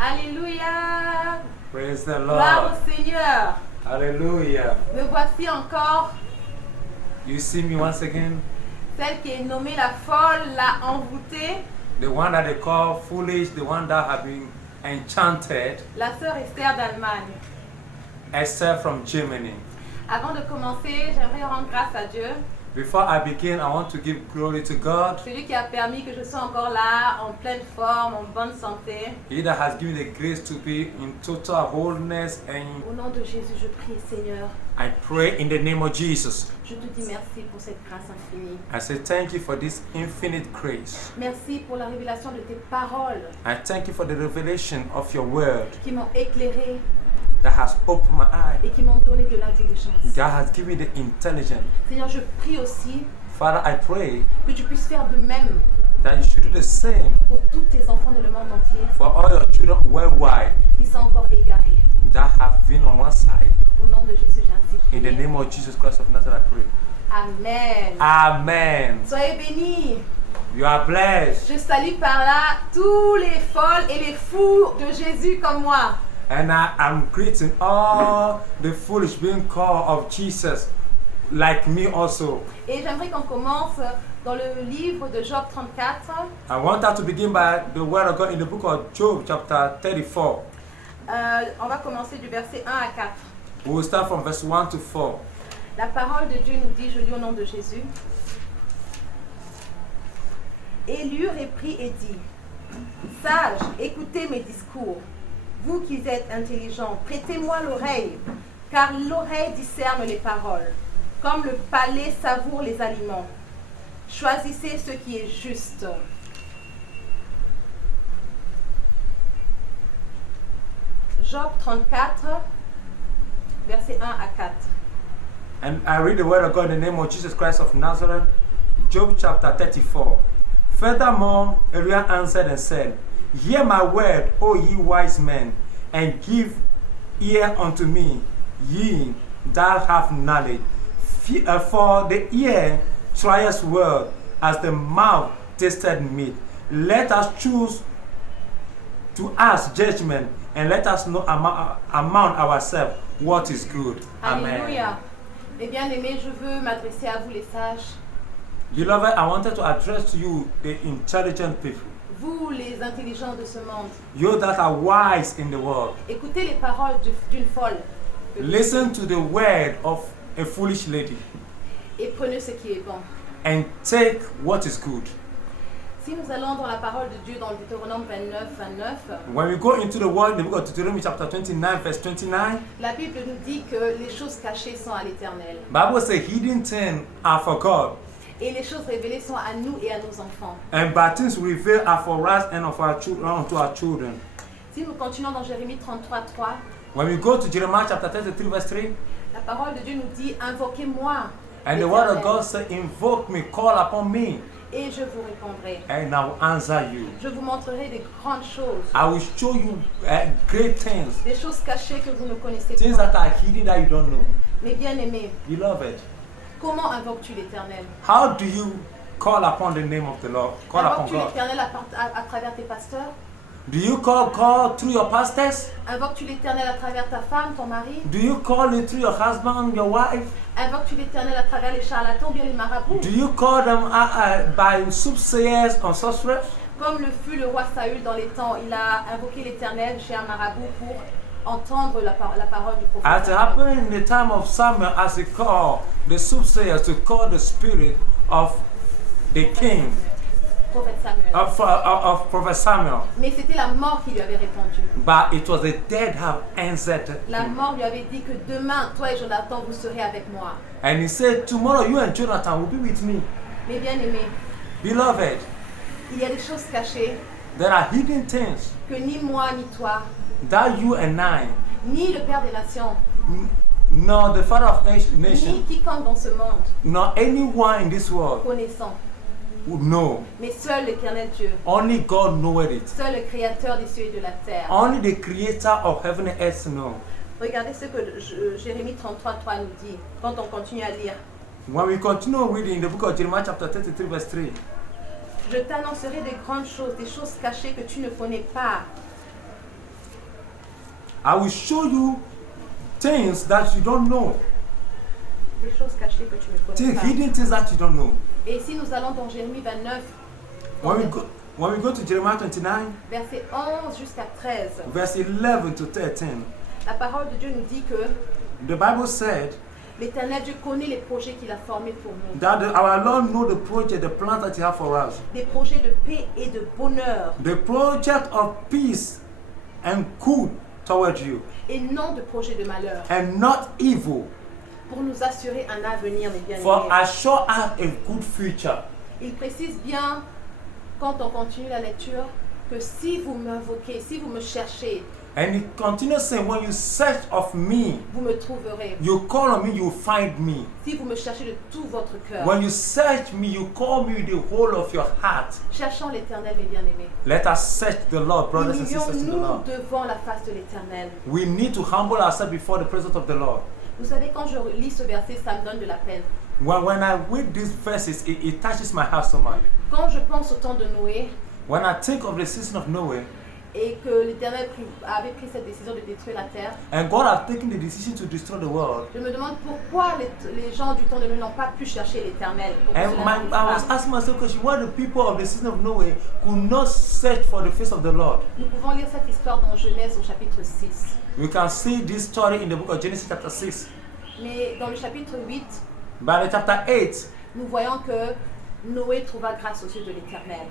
Alléluia. Praise the Gloire Lord. au Seigneur. Hallelujah. Me voici encore, You see me once again? celle qui est nommée la folle, la envoûtée, The one that they call foolish, the one that have been enchanted, la sœur Esther d'Allemagne. Esther from Germany. Avant de commencer, j'aimerais rendre grâce à Dieu, Before I begin, I want to give glory to God. celui qui a permis que je sois encore là, en pleine forme, en bonne santé. He that has given the grace to be in total wholeness, and Au nom de Jésus, je prie, Seigneur, I pray in the name of Jesus. je te dis merci pour cette grâce infinie. I say thank you for this infinite grace. Merci pour la révélation de tes paroles I thank you for the revelation of your word qui m'ont éclairé that has opened my eye, et qui m'ont donné de l'intelligence. that has given the intelligence. Seigneur, je prie aussi Father, I pray que tu puisses faire de même that you should do the same pour tous tes enfants dans le monde entier for all your children worldwide qui sont encore égarés. that have been on one side. Au nom de Jésus, j'ai ainsi In the prié. name of Jesus Christ of Nazareth, I pray. Amen. Amen. Soyez bénis. You are blessed. Je salue par là tous les folles et les fous de Jésus comme moi. And I am greeting all the foolish being called of Jesus, like me also. Et j'aimerais qu'on commence dans le livre de Job 34. I want us to begin by the word of God in the book of Job, chapter 34. On va commencer du verset 1 à 4. We will start from verse 1 to 4. La parole de Dieu nous dit, je lis au nom de Jésus. Élu reprit et dit, sages, écoutez mes discours. Vous qui êtes intelligents, prêtez-moi l'oreille, car l'oreille discerne les paroles, comme le palais savoure les aliments. Choisissez ce qui est juste. Job 34, versets 1 à 4. And I read the word of God in the name of Jesus Christ of Nazareth, Job chapter 34. Furthermore, Eliah answered and said, Hear my word, O ye wise men, and give ear unto me, ye that have knowledge. For the ear trieth word, as the mouth tasted meat. Let us choose to ask judgment, and let us know among ourselves what is good. Alléluia. Mes bien-aimés, je veux m'adresser à vous les sages, Beloved, I wanted to address to you the intelligent people, vous les intelligents de ce monde. you that are wise in the world. Écoutez les paroles d'une folle Listen to the word of a foolish lady et prenez ce qui est bon. and take what is good. Si nous allons dans la parole de Dieu dans le Deutéronome 29, When we go into the word in the book of Deuteronomy chapter 29, verse 29, la Bible nous dit que les choses cachées sont à l'Éternel Bible says hidden things are for God, et les choses révélées sont à nous et à nos enfants. and bad things revealed are for us and of our children unto our children. Si nous continuons dans Jérémie 33, When we go to Jeremiah chapter 33, verse 3, la parole de Dieu nous dit invoquez-moi and the word of l'Éternel, God says, Invoke me, call upon me, et je vous répondrai. and I will answer you. Je vous montrerai des grandes choses, I will show you great things, des choses cachées que vous ne connaissez things pas. that are hidden that you don't know. Mes bien-aimés, Beloved, comment invoques-tu l'Éternel? how do you call upon the name of the Lord? Call upon Invoques-tu God. l'Éternel à travers tes pasteurs? Do you call God through your pastors? Invoques-tu l'Éternel à travers ta femme, ton mari? Do you call it through your husband, your wife? Invoques-tu l'Éternel à travers les charlatans ou bien les marabouts? Do you call them by soothsayers or sorcerers? Comme le fut le roi Saül dans les temps, il a invoqué l'Éternel chez un marabout pour entendre la parole du prophète. As it Samuel. happened in the time of Samuel, as he called the soothsayers to call the spirit of the king, Prophète Samuel. of Prophet Samuel. Mais c'était la mort qui lui avait répondu. But it was the dead have answered La him. mort lui avait dit que demain, toi et Jonathan, vous serez avec moi. And he said, Tomorrow you and Jonathan will be with me. Mes bien-aimés, Beloved, il y a des choses cachées there are hidden things que ni moi ni toi, that you and I, ni le Père des Nations, nor the Father of ni nations, quiconque dans ce monde nor anyone in this world connaissant, would know. mais seul l'Éternel Dieu, Only God knoweth it. seul le Créateur des cieux et de la terre. Only the Creator of heaven and earth know. Regardez ce que Jérémie 33 nous dit quand on continue à lire. When we continue reading the book of Jeremiah chapter 33 verse 3, Je t'annoncerai des grandes choses, des choses cachées que tu ne connais pas. I will show you things that you don't know. Des choses cachées que tu ne connais pas. Hidden things that you don't know. Et si nous allons dans Jérémie 29, When we go to Jeremiah 29, verset 11 jusqu'à 13, verse 11 to 13, la parole de Dieu nous dit que the Bible said l'Éternel Dieu connaît les projets qu'il a formés pour nous. that our Lord know the project, the plans that He has for us. Des projets de paix et de bonheur. The project of peace and good towards you, Et non de projets de malheur. and not evil, Pour nous assurer un avenir, mes for bien-aimés. assure us a good future. Il précise bien, quand on continue la lecture, que si vous m'invoquez, si vous me cherchez, And He continues saying, when you search of me, vous me trouverez. you call on me, you will find me. Si vous me cherchez de tout votre cœur. When you search me, you call me with the whole of your heart. Cherchons l'Éternel, mes bien-aimés. Let us search the Lord, brothers and sisters in the Humilions-nous Lord. devant la face de l'Éternel. We need to humble ourselves before the presence of the Lord. Vous savez, quand je lis ce verset, ça me donne de la peine. When I read these verses, it touches my heart so much. Quand je pense au temps de Noé When I think of the season of Noah, et que l'Éternel avait pris cette décision de détruire la terre, and God has taken the decision to destroy the world, je me demande pourquoi les gens du temps de Noé n'ont pas pu chercher l'Éternel. Pourquoi and cela n'arrive I pas. was asking myself a question, why the people of the season of Noah could not search for the face of the Lord? Nous pouvons lire cette histoire dans Genèse au chapitre 6. We can see this story in the book of Genesis chapter 6. Mais dans le chapitre 8, By the chapter 8, nous voyons que Noé trouva grâce aux yeux de l'Éternel.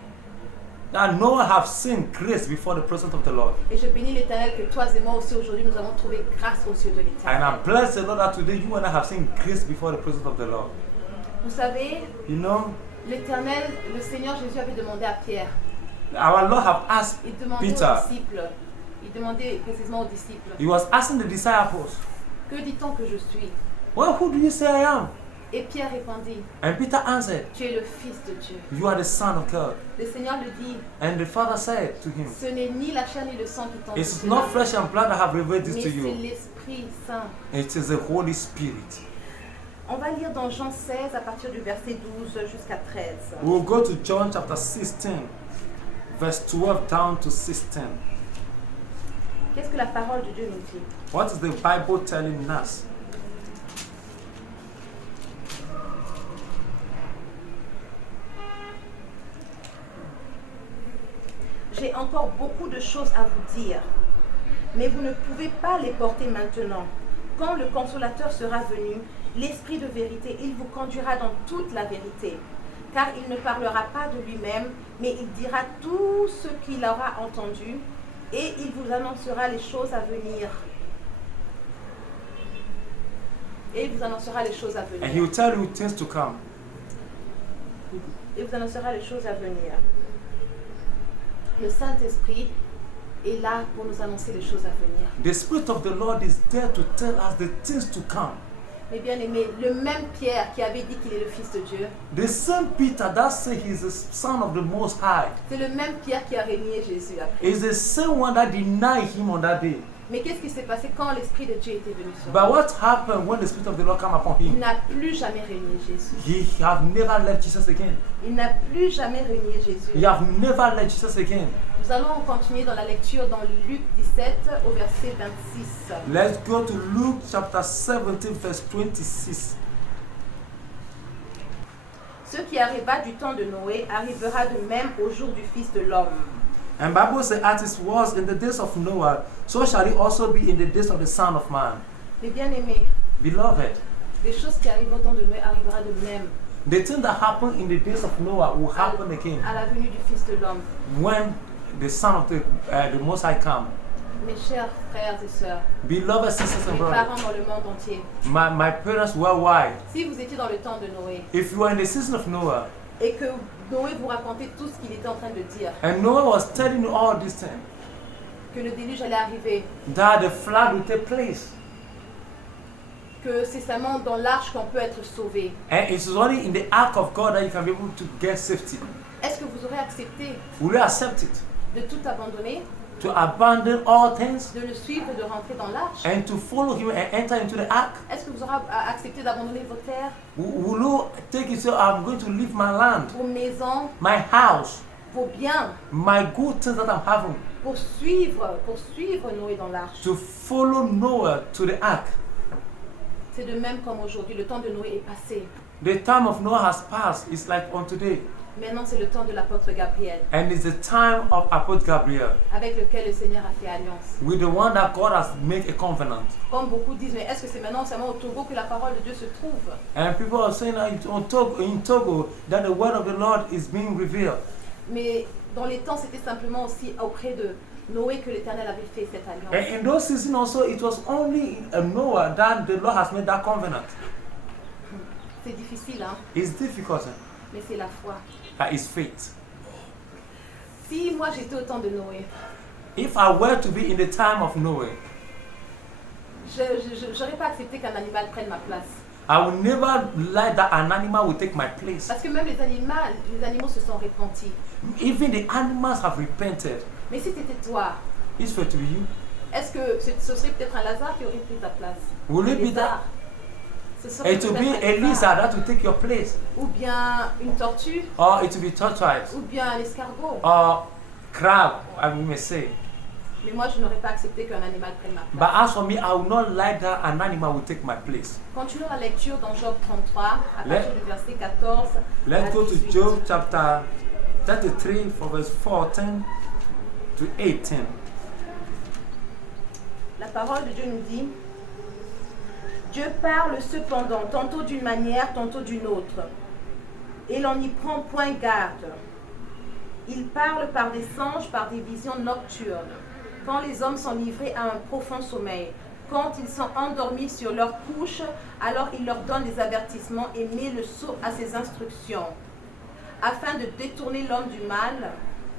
that Noah have seen grace before the presence of the Lord. Et je bénis l'Éternel que toi et moi aussi aujourd'hui nous avons trouvé grâce aux yeux de And I l'Éternel. bless the Lord that today you and I have seen grace before the presence of the Lord. Vous savez, You know, l'Éternel, le Seigneur Jésus avait demandé à Pierre, our Lord have asked il demandait Peter, aux disciples, il demandait précisément aux disciples, He was asking the disciples, que dit-on que je suis? well, who do you say I am? Et Pierre répondit, And Peter answered, tu es le Fils de Dieu. you are the Son of God. Le Seigneur le dit, And the Father said to him, ce n'est ni la chair ni le sang qui t'ont dit it's cela, not flesh and blood that have revealed mais this c'est to you. l'Esprit Saint. It is the Holy Spirit. On va lire dans Jean 16 à partir du verset 12 jusqu'à 13. We'll go to John chapter 16, verse 12 down to 16. Qu'est-ce que la parole de Dieu nous dit? What is the Bible telling us? J'ai encore beaucoup de choses à vous dire, mais vous ne pouvez pas les porter maintenant. Quand le consolateur sera venu, l'Esprit de vérité, il vous conduira dans toute la vérité. Car il ne parlera pas de lui-même, mais il dira tout ce qu'il aura entendu, et il vous annoncera les choses à venir. Et il vous annoncera les choses à And He venir. will tell you things to come. Il vous annoncera les choses à venir. Le Saint-Esprit est là pour nous annoncer les choses à venir. The Spirit of the Lord is there to tell us the things to come. Mais bien aimé, le même Pierre qui avait dit qu'il est le Fils de Dieu, The same Peter that said he's the Son of the Most High c'est le même Pierre qui a régné Jésus après. is the same one that denied Him on that day. Mais qu'est-ce qui s'est passé quand l'Esprit de Dieu était venu sur But lui? what happened when the Spirit of the Lord came upon Il him? n'a plus jamais régné Jésus. He have never left Jesus again. Il n'a plus jamais régné Jésus. He have never left Jesus again. Nous allons continuer dans la lecture dans Luc 17 au verset 26. Let's go to Luke chapter 17 verse 26. Ce qui arriva du temps de Noé arrivera de même au jour du Fils de l'homme. And Bible says, as it was in the days of Noah, so shall it also be in the days of the Son of Man. Mais bien aimés, Beloved, les choses qui arrivent au temps de Noé arrivera de même the thing that happened in the days of Noah will happen again à la venue du Fils de l'homme. when the Son of the Most High come. Mes chers frères et sœurs, Beloved sisters and mes brothers, parents dans le monde entier, my parents worldwide, si vous étiez dans le temps de Noé if you are in the season of Noah, et que Noé vous racontait tout ce qu'il était en train de dire, and Noah was telling you all this thing, que le déluge allait arriver, that the flood will take place, que c'est seulement dans l'arche qu'on peut être sauvé, and it's only in the ark of God that you can be able to get safety. est-ce que vous aurez accepté Will you accept it? de tout abandonner, To abandon all things de le suivre et de rentrer dans l'arche? and to follow him and enter into the ark? Est-ce que vous aurez accepté d'abandonner vos terres, Will you take it, say, I'm going to leave my land, vos maisons, my house, vos biens, my good things that I'm having, pour suivre Noé dans l'arche. to follow Noah to the ark. C'est de même comme aujourd'hui, le temps de Noé est passé. The time of Noah has passed. It's like on today. Maintenant, c'est le temps de l'apôtre Gabriel, And it's the time of Apostle Gabriel, avec lequel le Seigneur a fait alliance. with the one that God has made a covenant. Comme beaucoup disent, mais est-ce que c'est maintenant seulement au Togo que la parole de Dieu se trouve? And people are saying that in Togo that the word of the Lord is being revealed. Mais dans les temps, c'était simplement aussi auprès de Noé que l'Éternel avait fait cette alliance. And in those seasons also, it was only in Noah that the Lord has made that covenant. C'est difficile, hein? It's difficult, Mais c'est la foi. but it's faith. Si moi j'étais au temps de Noé, If I were to be in the time of Noah, je n'aurais pas accepté qu'un animal prenne ma place. I would never like that an animal would take my place. Parce que même les animaux se sont repentis. Even the animals have repented. Mais si c'était toi, It's fair to be you. est-ce que ce serait peut-être un Lazare qui aurait pris ta place? Will it be Lézard. that? Ce serait It will peut-être be un a lézard. lizard that will take your place. Ou bien une tortue, Or it will be tortoise. ou bien un escargot. Or crab, we may say. Mais moi, je n'aurais pas accepté qu'un animal prenne ma But place. as for me, I would not like that an animal will take my place. Continuons la lecture dans Job 33, à Let- partir du verset 14 Let's à go to 18. Job chapter 33 from verse 14 to 18. La parole de Dieu nous dit: Dieu parle cependant, tantôt d'une manière, tantôt d'une autre, et l'on n'y prend point garde. Il parle par des songes, par des visions nocturnes, quand les hommes sont livrés à un profond sommeil. Quand ils sont endormis sur leur couche, alors il leur donne des avertissements et met le sceau à ses instructions, afin de détourner l'homme du mal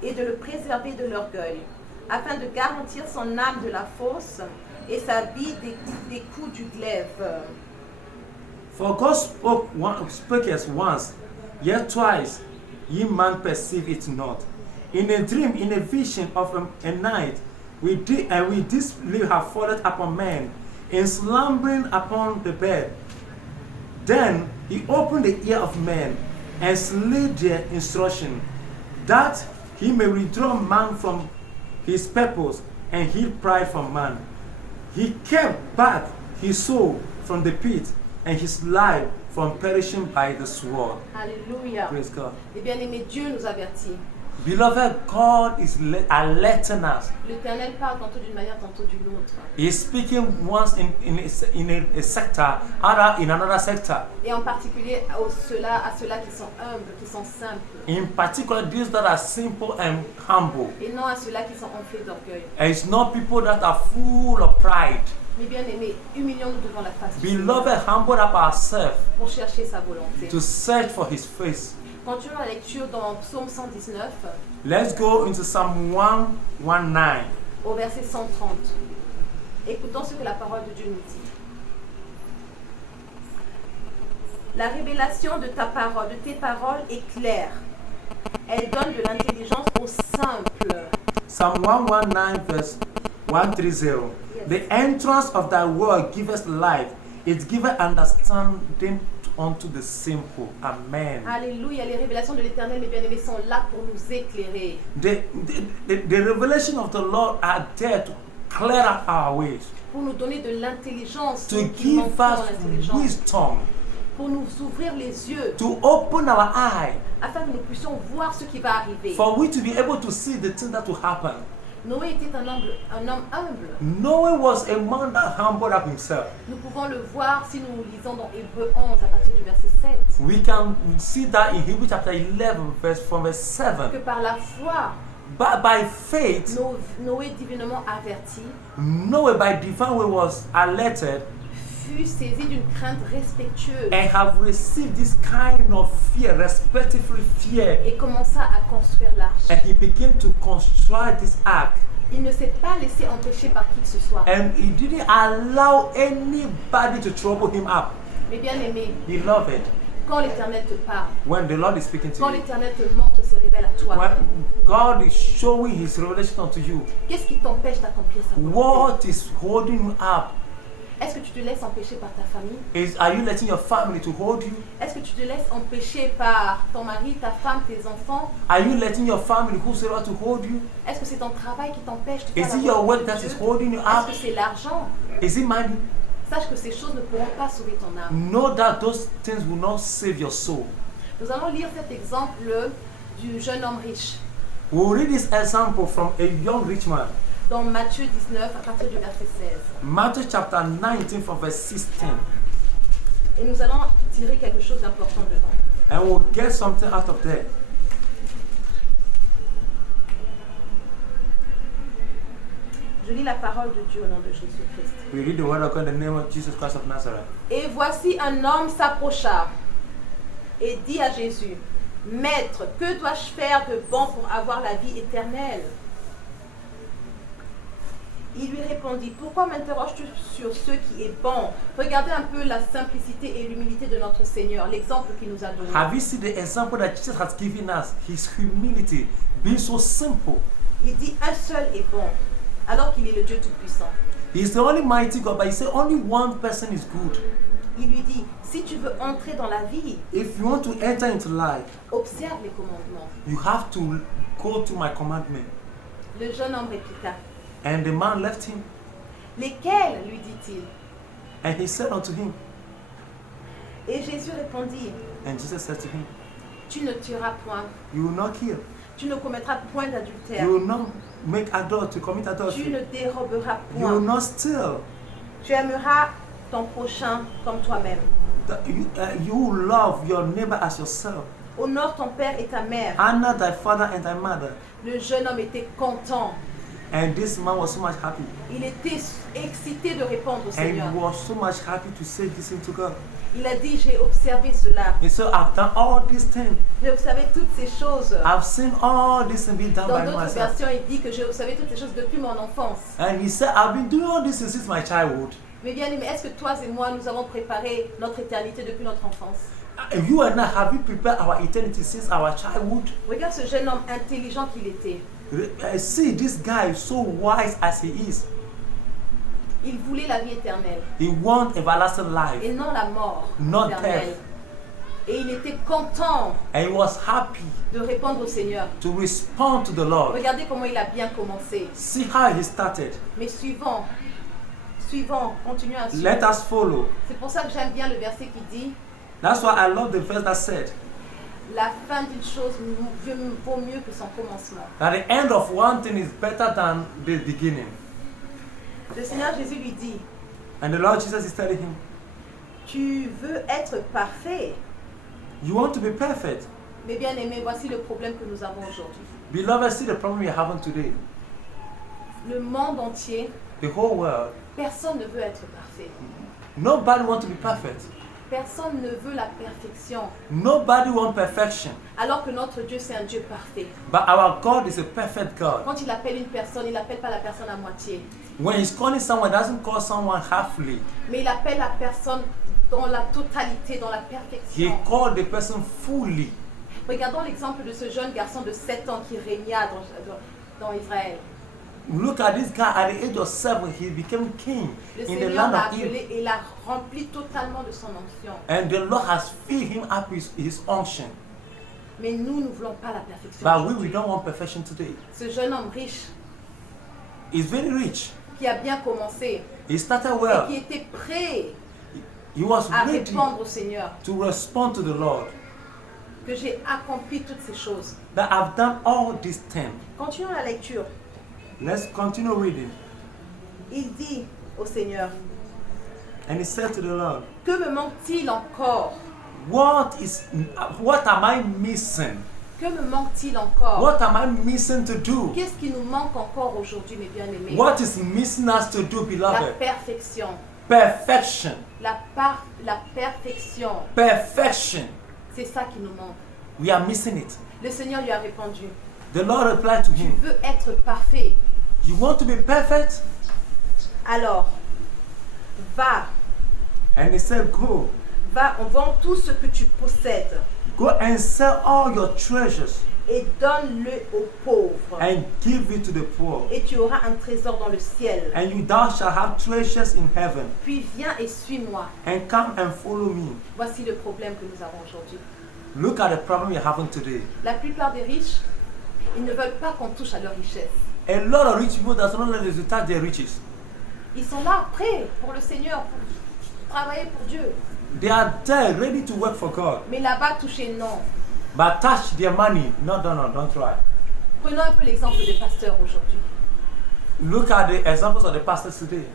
et de le préserver de l'orgueil, afin de garantir son âme de la fosse et sa vie des coups du glaive. For God spake as once, yet twice, ye man perceive it not. In a dream, in a vision of a night, we this sleep have fallen upon men, in slumbering upon the bed. Then he opened the ear of men, and slid their instruction, that he may withdraw man from his purpose, and heal pride from man. He kept back his soul from the pit, and his life from perishing by the sword. Alléluia. Praise God. Eh bien aimé, Dieu nous avertit. Beloved, God is alerting us. L'Éternel parle tantôt d'une manière, tantôt d'une autre. He is speaking once in a sector, other in another sector. Et en particulier à ceux-là qui sont humbles, qui sont simples. In particular, these that are simple and humble. Et non à ceux-là qui sont enflés d'orgueil. And it's not people that are full of pride. Mais bien aimé, humilions-nous devant la face du Seigneur Beloved, humble up ourselves pour chercher sa volonté. to search for His face. Continuons la lecture dans Psaume 119, Let's go into Psalm 119. au verset 130. Écoutons ce que la parole de Dieu nous dit. La révélation de tes paroles est claire. Elle donne de l'intelligence aux simples. Psalm 119, verse 130. The entrance of thy word giveth life, it giveth understanding unto the simple. Amen. Alléluia, les révélations de l'Éternel, mes bien-aimés, sont là pour nous éclairer. The revelation of the Lord are there to clear up our ways, Pour nous donner de l'intelligence, to nous qui give manquons us l'intelligence, wisdom, pour nous ouvrir les yeux, to open our eye, afin que nous puissions voir ce qui va arriver. for we to be able to see the things that will happen. Noé était un homme humble. Noah was a man that humbled up himself. Nous pouvons le voir si nous lisons dans Hébreux 11 à partir du verset 7. We can see that in Hebrews chapter 11, from verse 7. Que par la foi, But by faith, Noé divinement averti, Noah by divine way was alerted fut saisi d'une crainte respectueuse and have received this kind of fear, respectively fear, et commença à construire l'arche. and he began to construct this ark. Il ne s'est pas laissé empêcher par qui que ce soit. And he didn't allow anybody to trouble him up. Mais bien aimé, Beloved, quand l'Éternel te parle, when the Lord is speaking to quand you, l'Éternel te montre, se révèle à toi, when God is showing his revelation unto you, qu'est-ce qui t'empêche d'accomplir sa volonté? what is holding you up? Est-ce que tu te laisses empêcher par ta famille? Are you letting your family to hold you? Est-ce que tu te laisses empêcher par ton mari, ta femme, tes enfants? Are you letting your family whosoever to hold you? Est-ce que c'est ton travail qui t'empêche de Is faire it la your volonté work de that Dieu? is holding you Est-ce up? que c'est l'argent? Is it money? Sache que ces choses ne pourront pas sauver ton âme. Know that those things will not save your soul. Nous allons lire cet exemple du jeune homme riche We'll read this example from a young rich man. dans Matthieu 19 à partir du verset 16. Matthew chapter 19 from verse 16. Et nous allons tirer quelque chose d'important dedans. And we'll get something out of that. Je lis la parole de Dieu au nom de Jésus-Christ. We read the word of God in the name of Jesus Christ of Nazareth. Et voici un homme s'approcha et dit à Jésus, Maître, que dois-je faire de bon pour avoir la vie éternelle? Il lui répondit, pourquoi m'interroges-tu sur ce qui est bon? Regardez un peu la simplicité et l'humilité de notre Seigneur, l'exemple qu'il nous a donné. Have you seen the example that Jesus has given us? His humility, being so simple. Il dit, un seul est bon, alors qu'il est le Dieu Tout-Puissant. He's the only mighty God, but he said only one person is good. Il lui dit, si tu veux entrer dans la vie, If you want to enter into life, observe les commandements. you have to go to my commandment. Le jeune homme répliqua, And the man left him, lesquels, lui dit-il? and he said unto him, Et Jésus répondit, and Jesus said to him, tu ne tueras point, you will not kill, tu ne commettras point d'adultère, you will not make adultery, commit tu adultery, ne déroberas you will point, not steal, tu aimeras ton prochain comme toi-même. you will love your neighbor as yourself. Honore ton père et ta mère. Honor thy father and thy mother. Le jeune homme était content. And this man was so much happy. Il était excité de répondre au And Seigneur. he was so much happy to say this thing to God. Il a dit, j'ai observé cela. He said, I've done all these things. J'ai observé toutes ces choses. I've seen all this things be done Dans by d'autres myself. versions, il dit que j'ai observé toutes ces choses depuis mon enfance. And he said, I've been doing all this since my childhood. Mais bien aimé, est-ce que toi et moi, nous avons préparé notre éternité depuis notre enfance? You and I, have we prepared our eternity since our childhood? Regarde ce jeune homme intelligent qu'il était. See this guy, so wise as he is. Il voulait la vie éternelle He wants everlasting life, et non la mort not éternelle. death. Et il était content And he was happy de répondre au Seigneur. to respond to the Lord. Regardez comment il a bien commencé. See how he started. Mais suivons, continuons à suivre. Let us follow. C'est pour ça que j'aime bien le verset qui dit, That's why I love the verse that said la fin d'une chose vaut mieux que son commencement. that the end of one thing is better than the beginning. Le Seigneur Jésus lui dit, And the Lord Jesus is telling him, tu veux être parfait. you want to be perfect. Mais bien aimé, voici le problème que nous avons aujourd'hui. Beloved, see the problem we are having today. Le monde entier, The whole world, personne ne veut être parfait. nobody wants to be perfect. Personne ne veut la perfection. Nobody wants perfection. Alors que notre Dieu, c'est un Dieu parfait. But our God is a perfect God. Quand il appelle une personne, il n'appelle pas la personne à moitié. When he's calling someone, he doesn't call someone halfly. Mais il appelle la personne dans la totalité, dans la He perfection. called the person fully. Regardons l'exemple de ce jeune garçon de 7 ans qui régna dans Israël. Look at this guy at the age of 7, he became king Le in the Seigneur land l'a of Egypt. appelé et l'a rempli totalement de son onction. And the Lord has filled him up with his unction. Mais nous ne voulons pas la perfection. But we aujourd'hui. don't want perfection today. Ce jeune homme riche He's very rich. qui a bien commencé He started et well. qui était prêt He was à ready répondre au Seigneur to respond to the Lord. que j'ai accompli toutes ces choses. That I've done all these things. Continuons la lecture. Let's continue reading. Il dit au Seigneur, And he said to the Lord, que me manque-t-il encore? what am I missing? Que me manque-t-il encore? What am I missing to do? Qu'est-ce qui nous manque encore aujourd'hui, mes bien-aimés? What is missing us to do, La beloved? perfection. Perfection. La perfection. Perfection. C'est ça qui nous manque. We are missing it. Le Seigneur lui a répondu, The Lord replied to tu him, veux être parfait? you want to be perfect? Alors, va, And he said, go. va, on vend tout ce que tu possèdes Go and sell all your treasures et donne-le aux pauvres. and give it to the poor. Et tu auras un trésor dans le ciel. And thou shalt have treasures in heaven. Puis viens et suis-moi. And come and follow me. Voici le problème que nous avons aujourd'hui. Look at the problem we're having today. La plupart des riches, ils ne veulent pas qu'on touche à leur richesse. A lot of rich people does not let us touch their riches. Ils sont là, prêts pour le Seigneur, pour travailler pour Dieu. They are there, ready to work for God. Mais là-bas, toucher, non. But touch their money. No, don't try. Prenons un peu l'exemple des pasteurs aujourd'hui. Look at the examples of the pastors today.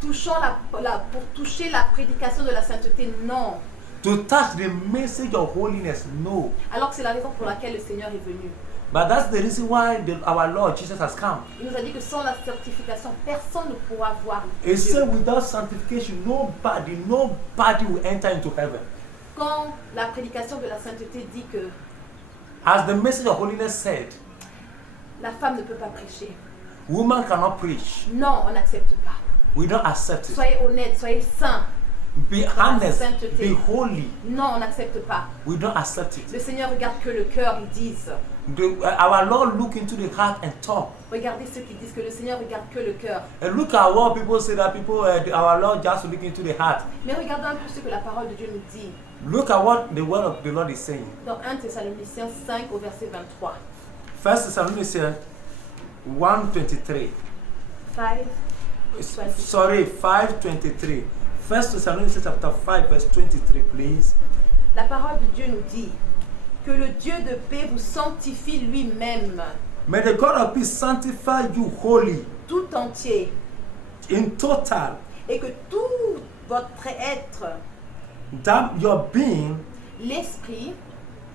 Touchons pour toucher la prédication de la sainteté, non. To touch the message of holiness, no. Alors que c'est la raison pour laquelle le Seigneur est venu. But that's the reason why our Lord Jesus has come. Il nous a dit que sans la certification, personne ne pourra voir It Dieu. said without sanctification, nobody will enter into heaven. Quand la prédication de la sainteté dit que As the message of holiness said, la femme ne peut pas prêcher, woman cannot preach. non, on n'accepte pas. We don't accept it. Soyez honnête, soyez saint. Be honest, sainteté. be holy. Non, on n'accepte pas. We don't accept it. Le Seigneur regarde que le cœur, ils disent. Our Lord look into the heart and talk. Regardez ceux qui disent que le Seigneur regarde que le cœur. And look at what people say that our Lord just look into the heart. Mais regardons un peu ce que la parole de Dieu nous dit. Look at what the word of the Lord is saying. Dans 1 Thessaloniciens 5 au verset 23. 1 Thessalonians 1:23. 5. Sorry, 5:23. 1 Thessalonians chapter 5 verse 23, please. La parole de Dieu nous dit que le Dieu de paix vous sanctifie lui-même, May the God of peace sanctify you wholly, tout entier, in total, et que tout votre être, that your being, l'esprit,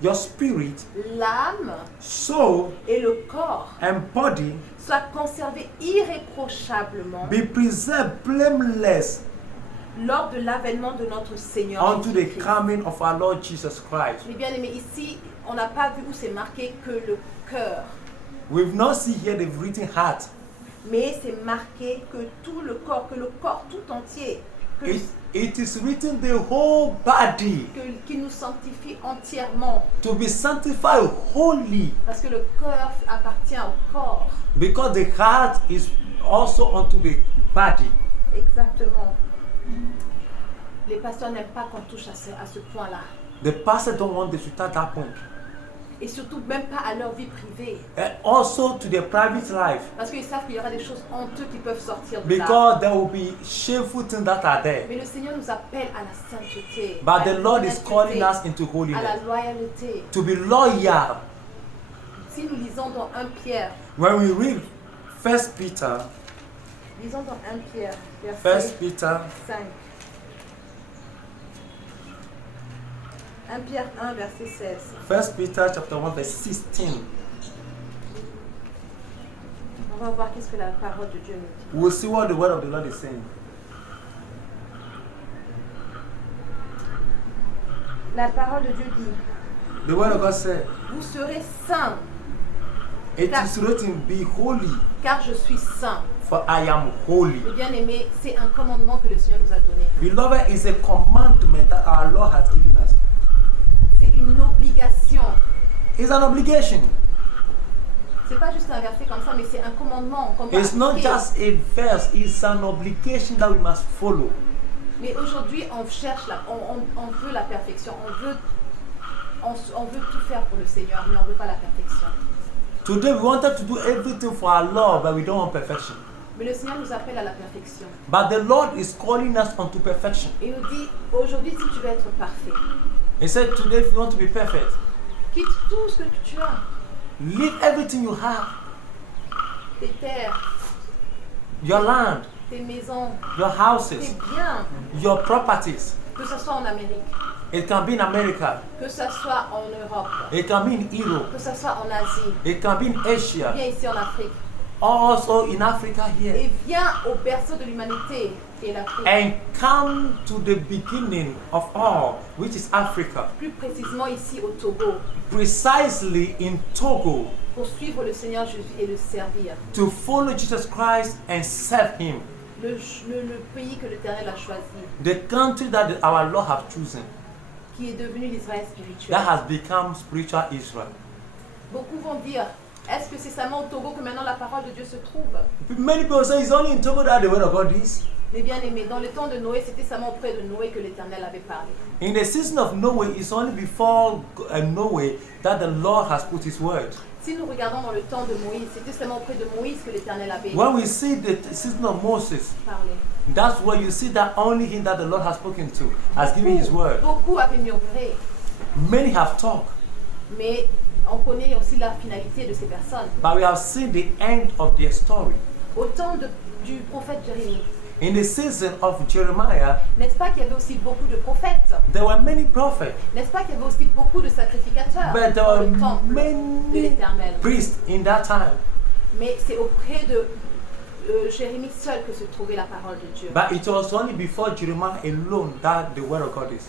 your spirit, l'âme soul, et le corps and body soient conservés irréprochablement be preserved blameless lors de l'avènement de notre Seigneur unto the Jésus-Christ. coming of our Lord Jesus Christ. Mais bien aimé, ici, on n'a pas vu où c'est marqué que le cœur, We've not seen here the written heart. mais c'est marqué que tout le corps, que le corps tout entier, It is written the whole body qui nous sanctifie entièrement. to be sanctified wholly, Parce que le cœur appartient au corps. because the heart is also unto the body. Exactement. Les pasteurs n'aiment pas qu'on touche à ce point-là. The pastor don't want this to touch that point. Et surtout même pas à leur vie privée. And also to their private life, Parce qu'ils savent qu'il y aura des choses honteuses qui peuvent sortir de là. because there will be shameful things that are there. Mais le Seigneur nous appelle à la sainteté. But à the la Lord is calling honnêteté, us into à la holiness, loyauté. to be loyal. Si nous lisons dans 1 Pierre, When we read 1 Peter, lisons dans 1 Pierre, 1 verset Peter 5. 1 Pierre 1, verset 16. 1 Peter chapter 1 verse 16. On va voir qu'est-ce que la parole de Dieu nous dit. We'll see what the word of the Lord is saying. La parole de Dieu dit, The word of God said, vous serez saints, it is written, be holy, car je suis saint. for I am holy. Et bien aimé, c'est un commandement que le Seigneur nous a donné. Beloved, is a commandment that our Lord has given us. C'est une obligation. It's an obligation. C'est pas juste un verset comme ça, mais c'est un commandement. qu'on peut It's not appliquer. just a verse, it's an obligation that we must follow. Mais aujourd'hui, on cherche, on veut la perfection. On veut tout faire pour le Seigneur, mais on ne veut pas la perfection. Today we wanted to do everything for our Lord, but we don't want perfection. Mais le Seigneur nous appelle à la perfection. But the Lord is calling us unto perfection. Il nous dit, aujourd'hui, si tu veux être parfait, He said, today if you want to be perfect, quitte tout ce que tu as, leave everything you have, tes terres, your land, tes maisons, your tes houses, biens, your properties. que ce soit en Amérique, It can be in America, que ce soit en Europe, it can be in Europe, que ce soit en Asie, it can be in Asia, viens ici en Afrique. also in Africa here. Et viens au berceau de l'humanité, qui est l'Afrique. And come to the beginning of all, which is Africa, Plus précisément ici au Togo, precisely in Togo, pour suivre le Seigneur Jésus et le servir. to follow Jesus Christ and serve Him. Le pays que l'Éternel a choisi, The country that our Lord have chosen, qui est devenu l'Israël that spirituel. has become spiritual Israel. Beaucoup vont dire, est-ce que c'est seulement au Togo que maintenant la parole de Dieu se trouve? Many people say it's only in Togo that the word of God is. Mais bien aimé, dans le temps de Noé, c'était seulement auprès de Noé que l'Éternel avait parlé. In the season of Noah, it's only before Noah that the Lord has put his word. Si nous regardons dans le temps de Moïse, c'était seulement auprès de Moïse que l'Éternel avait When we see the season of Moses, parlé. that's where you see that only him that the Lord has spoken to, has given his word. Beaucoup avaient murmuré, Many have talked, mais on connaît aussi la finalité de ces personnes. but we have seen the end of their story. Au temps du prophète Jérémie, In the season of Jeremiah, n'est-ce pas qu'il y avait aussi beaucoup de prophètes? there were many prophets, N'est-ce pas qu'il y avait aussi beaucoup de sacrificateurs but there dans were le temple de many l'Éternel? priests in that time. Mais c'est auprès de Jérémie seul que se trouvait la parole de Dieu. But it was only before Jeremiah alone that the word of God is.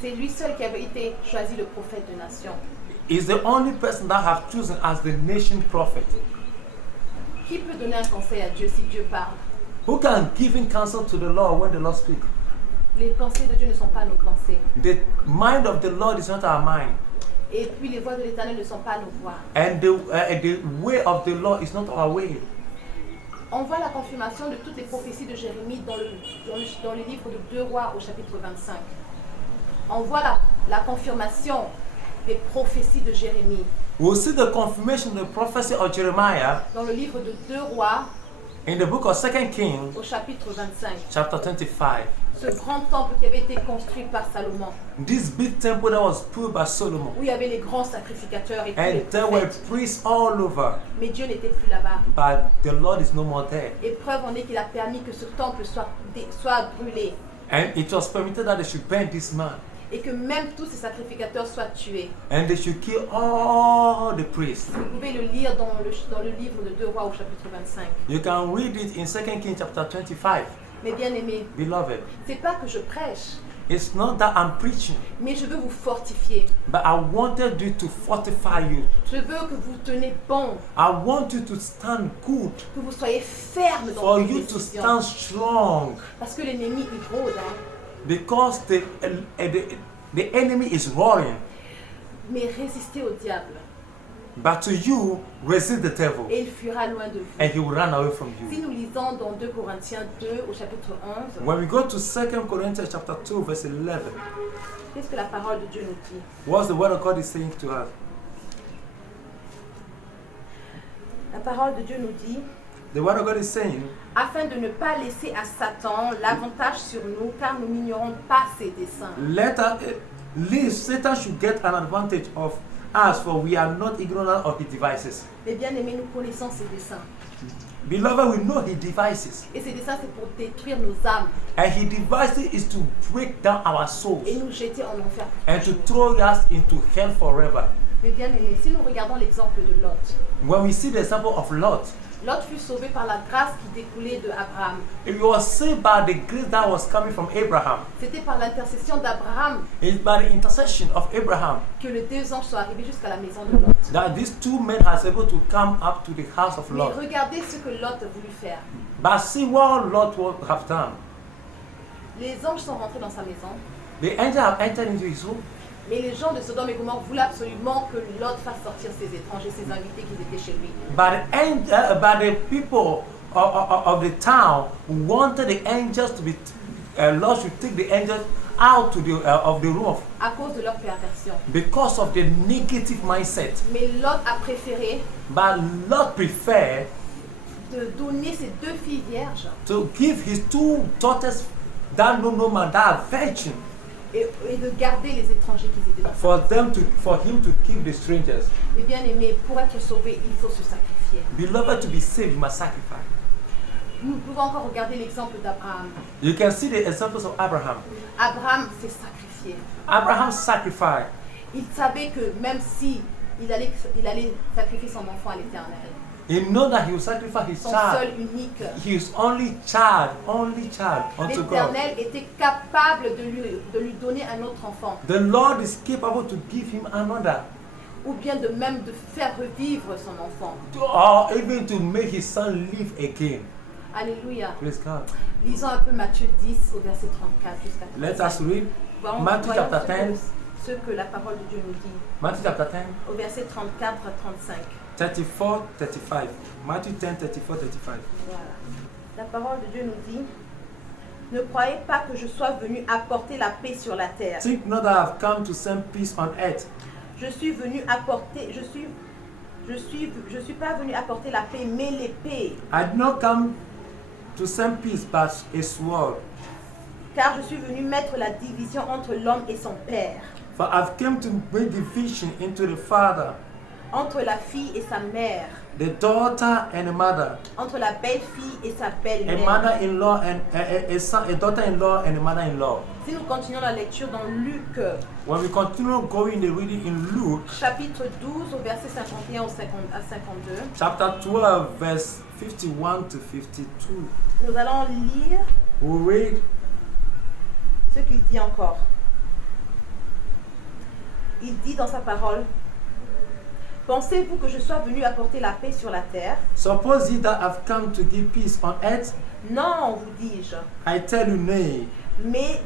C'est lui seul qui avait été choisi le prophète de nation. He's the only person that have chosen as the nation prophet. Qui peut donner un conseil à Dieu si Dieu parle? Who can give in counsel to the Lord when the Lord speaks? Les pensées de Dieu ne sont pas nos pensées. The mind of the Lord is not our mind, Et puis les voies de l'Éternel ne sont pas nos voies. and the way of the Lord is not our way. On voit la confirmation de toutes les prophéties de Jérémie dans le livre de 2 Rois au chapitre 25. On voit la confirmation des prophéties de Jérémie We'll see the confirmation of the prophecy of Jeremiah dans le livre de 2 Rois in the book of 2 Kings, au chapitre 25. chapter 25. Ce grand temple qui avait été construit par Salomon, This big temple that was built by Solomon, où il y avait les grands sacrificateurs et tous les and there were prophètes. priests all over, Mais Dieu n'était plus là-bas. but the Lord is no more there. Et preuve en est qu'il a permis que ce temple soit brûlé And it was permitted that they should burn this man, et que même tous ces sacrificateurs soient tués. and they should kill all the priests. Vous pouvez le lire dans le livre de 2 Rois au chapitre 25. You can read it in 2 Kings chapter 25. Mais bien aimé, Beloved, c'est pas que je prêche, it's not that I'm preaching, mais je veux vous fortifier. but I wanted you to fortify you. Je veux que vous tenez bon, I want you to stand good, que vous soyez ferme dans for vos you to décisions. stand strong, Parce que l'ennemi il rôde, hein. because the enemy is roaring. Mais résistez au diable But to you, resist the devil, et il fuira loin de vous. and he will run away from Si you. nous lisons dans 2 Corinthiens 2 au chapitre 11, When we go to 2 Corinthians chapter 2, verse 11, qu'est-ce que la parole de Dieu nous dit? what's the word of God is saying to us? La parole de Dieu nous dit, The word of God is saying, afin de ne pas laisser à Satan l'avantage sur nous, car nous n'ignorons pas ses desseins. lest Satan should get an advantage of us, for we are not ignorant of his devices. Mais bien aimés, nous connaissons ses desseins. Beloved, we know his devices. Et ses desseins, c'est pour détruire nos âmes And his devices is to break down our souls et nous jeter en enfer. and to throw us into hell forever. Mais bien aimés, si nous regardons l'exemple de Lot, When we see the example of Lot, Lot fut sauvé par la grâce qui découlait de Abraham. it was saved by the grace that was coming from Abraham. C'était par l'intercession d'Abraham It's by the intercession of Abraham que les 2 anges sont arrivés jusqu'à la maison de Lot. that these two men has able to come up to the house of Mais Lot. regardez ce que Lot a voulu faire. But see what Lot would have done. Les anges sont rentrés dans sa maison, The angel have entered into his home, mais les gens de Sodome et Gomorrhe voulaient absolument que Lot fasse sortir ses étrangers, ses invités qui étaient chez lui. but the people of the town wanted the angels to be, Lot should take the angels out to of the roof À cause de leur perversion. because of the negative mindset. Mais Lot a préféré But Lot preferred de donner ses 2 filles vierges to give his two daughters that no man, that virgin, et de garder les étrangers qui étaient dans sa for him to keep the strangers. Mais bien aimé, pour être sauvé, il faut se sacrifier. Beloved, to be saved, you must sacrifice. Nous pouvons encore regarder l'exemple d'Abraham. You can see the examples of Abraham. Abraham s'est sacrifié. Abraham sacrificed. Il savait que même si il allait sacrifier son enfant à l'Éternel, He know that he will sacrifice his son child. seul unique, His only child unto God. l'Éternel était capable de lui donner un autre enfant, The Lord is capable to give him another, ou bien de même de faire revivre son enfant. or even to make his son live again. Alléluia. Praise God. Lisons un peu Matthieu 10 au verset 34 jusqu'à Let 35. us read. Voyons Matthew chapter 10. ce que la parole de Dieu nous dit. Matthew chapter 10, Au verset 34 à 35. 34, 35. Matthew 10, 34, 35. Voilà. La parole de Dieu nous dit: ne croyez pas que je sois venu apporter la paix sur la terre. Think not that I have come to send peace on earth. Je suis venu apporter, je suis pas venu apporter la paix, mais l'épée. I did not come to send peace, but a sword. Car je suis venu mettre la division entre l'homme et son père, For I've come to bring division into the father, entre la fille et sa mère, the daughter and the mother, entre la belle-fille et sa a belle-mère. mother-in-law and a daughter-in-law and a mother-in-law. Si nous continuons la lecture dans Luc, When we continue going the reading in Luke, chapitre 12, au verset 51 à 52, chapter 12, verse 51 to 52, nous allons lire we read, ce qu'il dit encore. Il dit dans sa parole: pensez-vous que je sois venu apporter la paix sur la terre? suppose ye that I've come to give peace on earth? Non, vous dis-je, I tell you nay, mais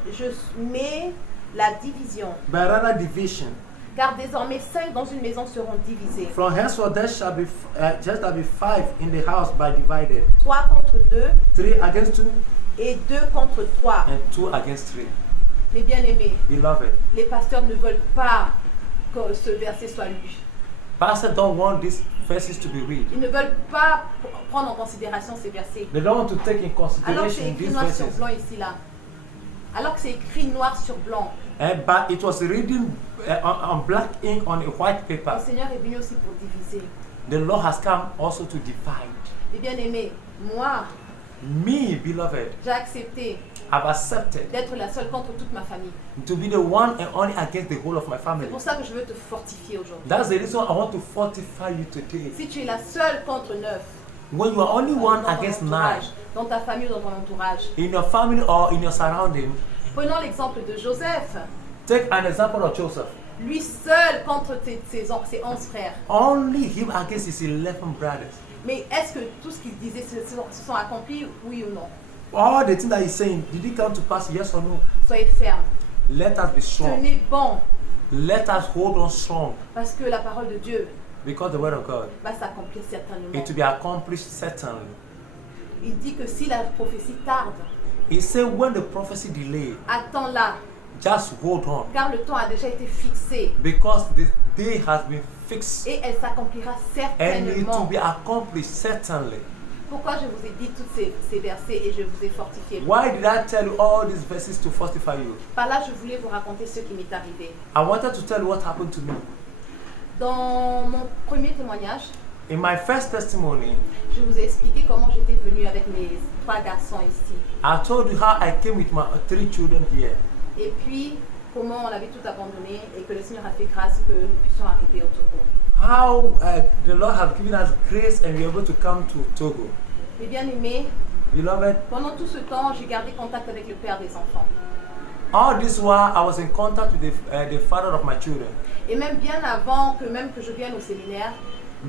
la division. but rather division. Car désormais 5 dans une maison seront divisés. From henceforth there shall be 5 in the house by divided, 3 contre 2 3 against 2 et 2 contre 3. and 2 against 3. Mes bien-aimés, Beloved, les pasteurs ne veulent pas que ce verset soit lu. pastors don't want these verses to be read. Ils ne veulent pas prendre en considération ces versets. They don't want to take in Alors que c'est consideration écrit these noir sur verses. blanc ici, là. Alors que c'est écrit noir sur blanc. But it was reading on black ink on a white Le paper. Seigneur est venu aussi pour diviser. The Lord has come also to divide. Les bien-aimés, moi, Me, beloved, j'ai accepté I've accepted d'être la seule contre toute ma famille. to be the one and only against the whole of my C'est family. pour ça que je veux te fortifier aujourd'hui. That's the reason I want to fortify you today. Si tu es la seule contre 9, When you are only one dans ton against 9, entourage, dans ta famille ou dans ton entourage, in your family or in your surrounding, prenons l'exemple de Joseph. take an example of Joseph. Lui seul contre ses 11 frères. Only him against his 11 brothers. Mais est-ce que tout ce qu'il disait se sont accomplis, oui ou non? All the things that he's saying, did it come to pass, yes or no? Soyez fermes. Let us be strong. Tenez bon. Let us hold on strong, Parce que la parole de Dieu because the word of God, va s'accomplir certainement. it will be accomplished certainly. Il dit que si la prophétie tarde, He said when the prophecy delayed, attends-la. just hold on, Car le temps a déjà été fixé. because the day has been fixed Et elle s'accomplira and it will certainement. be accomplished certainly. Pourquoi je vous ai dit tous ces versets et je vous ai fortifié? Why did I tell you all these verses to fortify you? Par là, je voulais vous raconter ce qui m'est arrivé. I wanted to tell you what happened to me. Dans mon premier témoignage, In my first testimony, je vous ai expliqué comment j'étais venue avec mes 3 garçons ici. I told you how I came with my 3 children here. Et puis, comment on avait tout abandonné et que le Seigneur a fait grâce que nous puissions arriver au Togo. How the Lord has given us grace and we are able to come to Togo. Mes bien-aimés, Beloved, pendant tout ce temps, j'ai gardé contact avec le père des enfants. all this while I was in contact with the father of my children. Et même bien avant que je vienne au séminaire,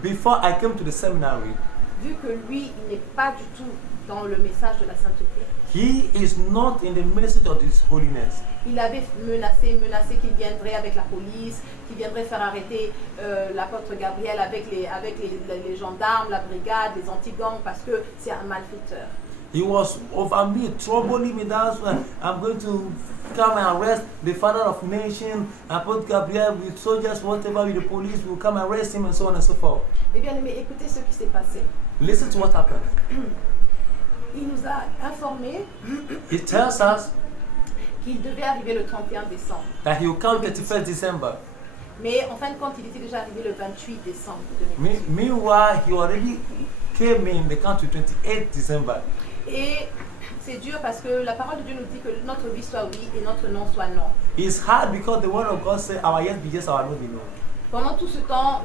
Before I came to the seminary, vu que lui, il n'est pas du tout dans le message de la sainteté, he is not in the message of His holiness. il avait menacé qu'il viendrait avec la police, qu'il viendrait faire arrêter l'apôtre Gabriel avec les gendarmes, la brigade, les anti-gangs, parce que c'est un malfaiteur. He was over me, troubling me. That's why I'm going to come and arrest the father of nation, and put Gabriel with soldiers, whatever, with the police will come and arrest him and so on and so forth. Eh bien aimé, écoutez ce qui s'est passé. Listen to what happened. Il nous a informé He tells us qu'il devait arriver le 31 décembre. that he will come 31st December. Mais en fin de compte, il était déjà arrivé le 28 décembre 2018. Meanwhile, he already came in the country 28th December. Et c'est dur parce que la parole de Dieu nous dit que notre oui soit oui et notre non soit non. It's hard because the word of God says our yes be yes, our no be no. Pendant tout ce temps,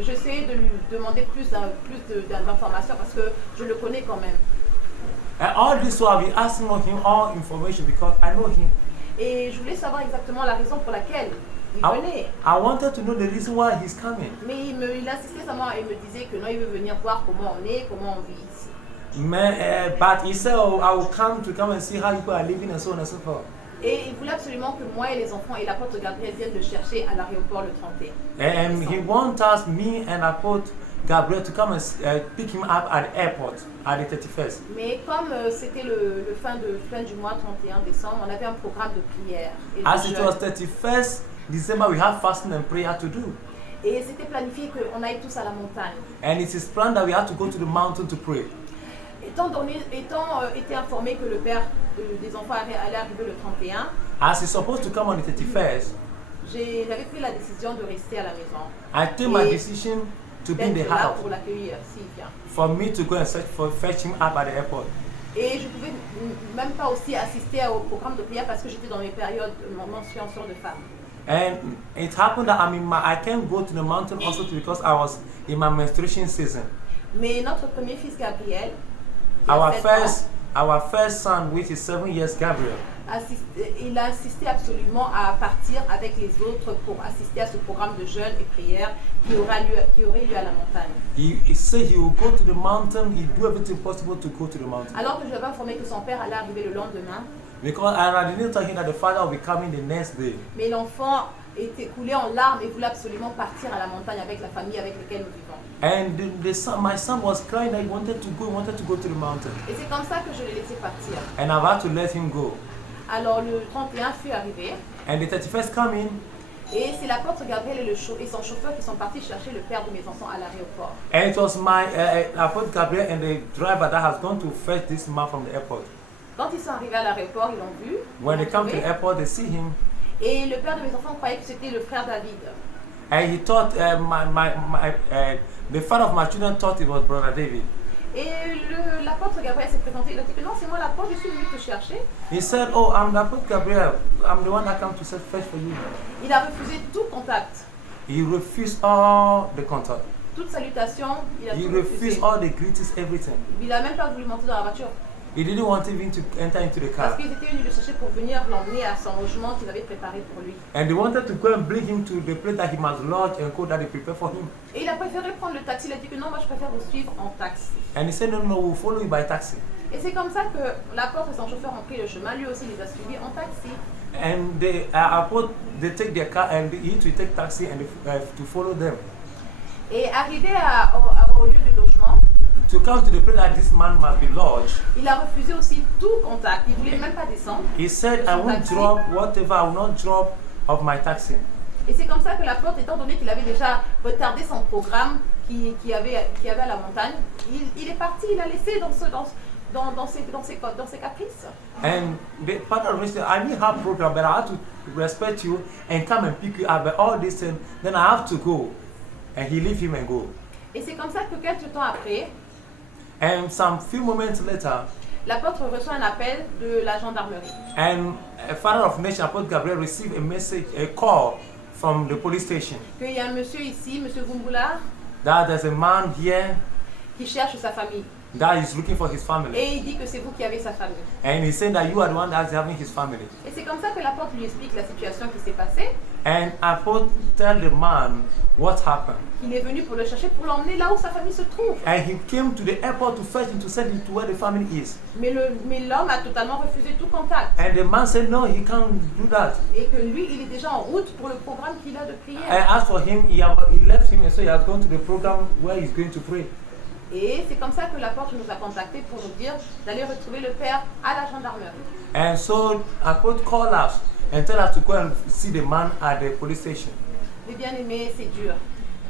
j'essayais de lui demander plus d'informations parce que je le connais quand même. And all this while I've been asking him all information because I know him. Et je voulais savoir exactement la raison pour laquelle il venait. I wanted to know the reason why he's coming. Mais il insistait seulement et me disait que non, il veut venir voir comment on est, comment on vit ici. But he said, oh, I will come and see how people are living and so on and so forth. Et il voulait absolument que moi et les enfants et l'apôtre Gabriel viennent le chercher à l'aéroport le 31. And he wants us, me and Apostle Gabriel, to come and pick him up at the airport at the 31st. Mais comme c'était le fin du mois 31 décembre, on avait un programme de prière. Et de As it jeûne. was 31st December, we have fasting and prayer to do. Et c'était planifié qu'on aille tous à la montagne. And it is planned that we have to go to the mountain to pray. Étant été informé que le père des enfants allait arriver le 31, As he's supposed to come on the 31st, j'avais pris la décision de rester à la maison. I took my decision to be in the D'être là house pour l'accueillir s'il vient. for me to go and fetch him up at the airport. Et je ne pouvais même pas aussi assister au programme de prière parce que j'étais dans mes périodes de menstruation de femme. And it happened that I can't go to the mountain also because I was in my menstruation season. Mais notre premier fils Gabriel, qui a Our 7 ans, first son, which is 7 years, Gabriel, il a insisté absolument à partir avec les autres pour assister à ce programme de jeûne et prière qui aurait lieu à la montagne. he said he will go to the mountain, he'll do everything possible to go to the mountain. Alors que je lui avais informé que son père allait arriver le lendemain, Because I didn't tell him that the father will be coming the next day. mais l'enfant était coulé en larmes et voulait absolument partir à la montagne avec la famille avec laquelle nous vivons. And my son was crying that he wanted to go to the mountain. Et c'est comme ça que je l'ai laissé partir. And I've had to let him go. Alors le 31 fut arrivé And the 31st coming, et c'est l'apôtre Gabriel et son chauffeur qui sont partis chercher le père de mes enfants à l'aéroport. and it was my Apostle Gabriel and the driver that has gone to fetch this man from the airport. Quand ils sont arrivés à l'aéroport, ils l'ont vu. When ils they l'ont come to the trouvé, airport, they see him, et le père de mes enfants croyait que c'était le frère David. and he thought the father of my children thought it was brother David. Et l'apôtre Gabriel s'est présenté, il a dit que non, c'est moi l'apôtre, je suis venu te chercher. He said, "Oh, I'm the Apostle Gabriel. I'm the one that come to fetch for you." Il a refusé tout contact, He refused all the contact. toute salutation, il a He tout refusé. refused all the greetings, everything. Il n'a même pas voulu monter dans la voiture He didn't want even to enter into the parce car. qu'ils étaient venus le chercher pour venir l'emmener à son logement qu'ils avaient préparé pour lui. And they wanted to go and bring him to the place that he must lodge and go that they prepare for him. Et il a préféré prendre le taxi, il a dit que non, moi je préfère vous suivre en taxi. And he said, no, we'll follow you by taxi. Et c'est comme ça que l'apôtre et son chauffeur ont pris le chemin, lui aussi les a suivis en taxi. And they take their car and he to take taxi and to follow them. Et arrivé au lieu de logement, To come to the place that this man must be lodged, il a refusé aussi tout contact, il ne voulait même pas descendre. he said, I Son won't taxi. drop whatever, I will not drop of my taxi. Et c'est comme ça que l'apôtre, étant donné qu'il avait déjà retardé son programme qui avait à la montagne, il est parti, il a laissé dans ses caprices. And the part of it, I didn't have program, but I had to respect you and come and pick you up. But all this, and then I have to go. And he leave him and go. Et c'est comme ça que quelques temps après, And some few moments later, l'apôtre reçoit un appel de la gendarmerie. and a father of nation, Apostle Gabriel, received a call from the police station Qu'il y a un monsieur ici, monsieur Gumboula, that there's a man here qui cherche sa famille. that is looking for his family. Et il dit que c'est vous qui avez sa famille. And he said that you are the one that's having his family. Et c'est comme ça que l'apôtre lui explique la situation qui s'est passée. And Apostle tell the man what happened. Il est venu pour le chercher, pour l'emmener là où sa famille se trouve. And he came to the airport to fetch him, to send him to where the family is. Mais l'homme a totalement refusé tout contact. And the man said, no, he can't do that. Et que lui, il est déjà en route pour le programme qu'il a de And prière. as for him, he left him and so he has gone to the program where he's going to pray. Et c'est comme ça que l'apôtre nous a contactés pour nous dire d'aller retrouver le père à la gendarmerie. And so Apostle called us and tell us to go and see the man at the police station. Les bien-aimés, c'est dur.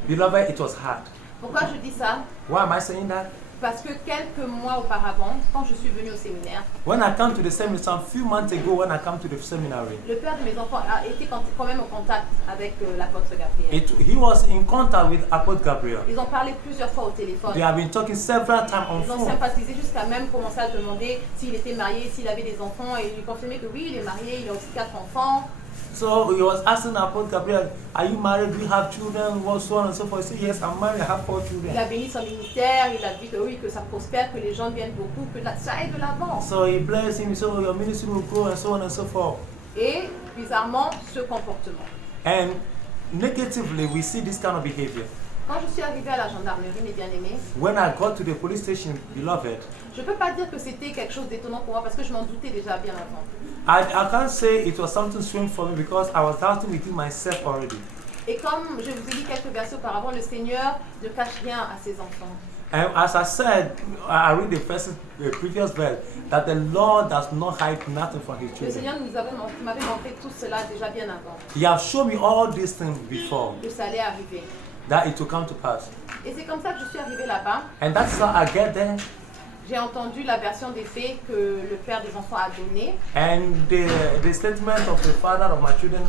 Beloved, it was hard. Pourquoi je dis ça? Why am I saying that? Parce que quelques mois auparavant, quand je suis venue au séminaire, When I come to the seminary, some few months ago when I come to the seminary, le père de mes enfants a été quand même en contact avec l'apôtre Gabriel. he was in contact with Apostle Gabriel. Ils ont parlé plusieurs fois au téléphone. They have been talking several times on Ils ont phone. sympathisé jusqu'à même commencer à demander s'il était marié, s'il avait des enfants, et il lui confirmait que oui, il est marié, il a aussi 4 enfants. So he was asking Apostle Gabriel, are you married? Do you have children? What, so on and so forth. He said, yes, I'm married. I have 4 Il children. a béni son ministère, il a dit que oui, que ça prospère, que les gens viennent beaucoup, que ça aille de l'avant. So he blessed him. He said, oh, your ministry will grow and so on and so forth. Et bizarrement, ce comportement. And negatively, we see this kind of behavior. Quand je suis arrivée à la gendarmerie, mes bien-aimés, when I got to the police station, beloved, je ne peux pas dire que c'était quelque chose d'étonnant pour moi parce que je m'en doutais déjà bien avant. I can't say it was something strange for me because I was doubting within myself already. Et comme je vous ai dit quelques versets auparavant, le Seigneur ne cache rien à ses enfants. And as I said, I read the previous verse, that the Lord does not hide nothing from His Le children. Seigneur m'avait montré tout cela déjà bien avant, He has shown me all these things before, que ça allait arriver. that it will come to pass. Et c'est comme ça que je suis arrivée là-bas. And that's how I get there. J'ai entendu la version des faits que le père des enfants a donnée And the statement of the father of my children,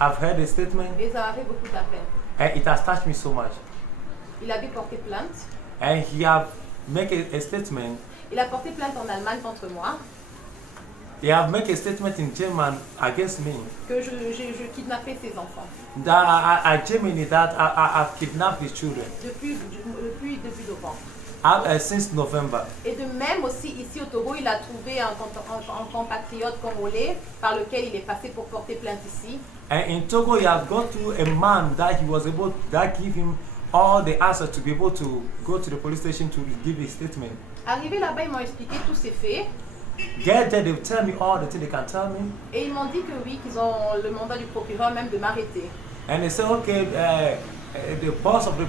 I've heard the statement, et ça m'a fait beaucoup de la peine. and it has touched me so much. Il avait porté plainte. And he have make a statement. Il a porté plainte en Allemagne contre moi, He have make a statement in German against me. que je kidnappais ses enfants That I Germany that I've kidnapped his children depuis début novembre. Since November. Et de même aussi ici au Togo, il a trouvé un compatriote congolais par lequel il est passé pour porter plainte ici. And in Togo, he has got to a man that he was able that give him all the answers to be able to go to the police station to give his statement. Arrivé là-bas, ils m'ont expliqué tous ces faits Get there, they tell me all the things they can tell me. et ils m'ont dit que oui, qu'ils ont le mandat du procureur même de m'arrêter. And they say, okay, the boss of the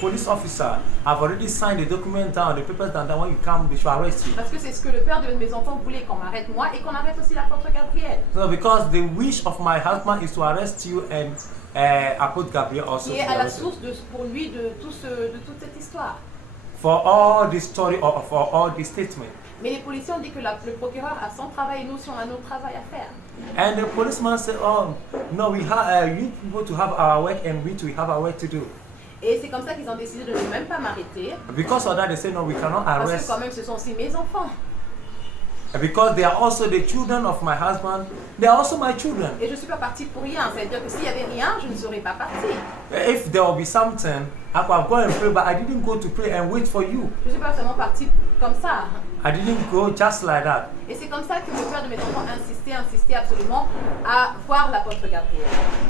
police officer have already signed the document down, the papers down, that when you come, they should arrest you. Parce que c'est ce que le père de mes enfants voulait, qu'on m'arrête moi et qu'on arrête aussi l'apôtre Gabriel, So because the wish of my husband is to arrest you and Apostle Gabriel also. qui est to à la arrest you. source pour lui de toute cette histoire. For all this story or for all this statement. Mais les policiers ont dit que le procureur a son travail et nous aussi on a notre travail à faire. And the policeman said, oh, no, we have you people to have our work and we to have our work to do. Et c'est comme ça qu'ils ont décidé de ne même pas m'arrêter. Because of that, they say, no, we cannot Parce que arrest. quand même ce sont aussi mes enfants. Because they are also the children of my husband. They are also my children. Et je ne suis pas partie pour rien. C'est-à-dire que s'il n'y avait rien, je ne serais pas partie. If there will be something, I could have gone and pray, but I didn't go to pray and wait for you. Je ne suis pas seulement partie comme ça. I didn't go just like that. Et c'est comme ça que le père de mes enfants insistait absolument à voir l'apôtre Gabriel.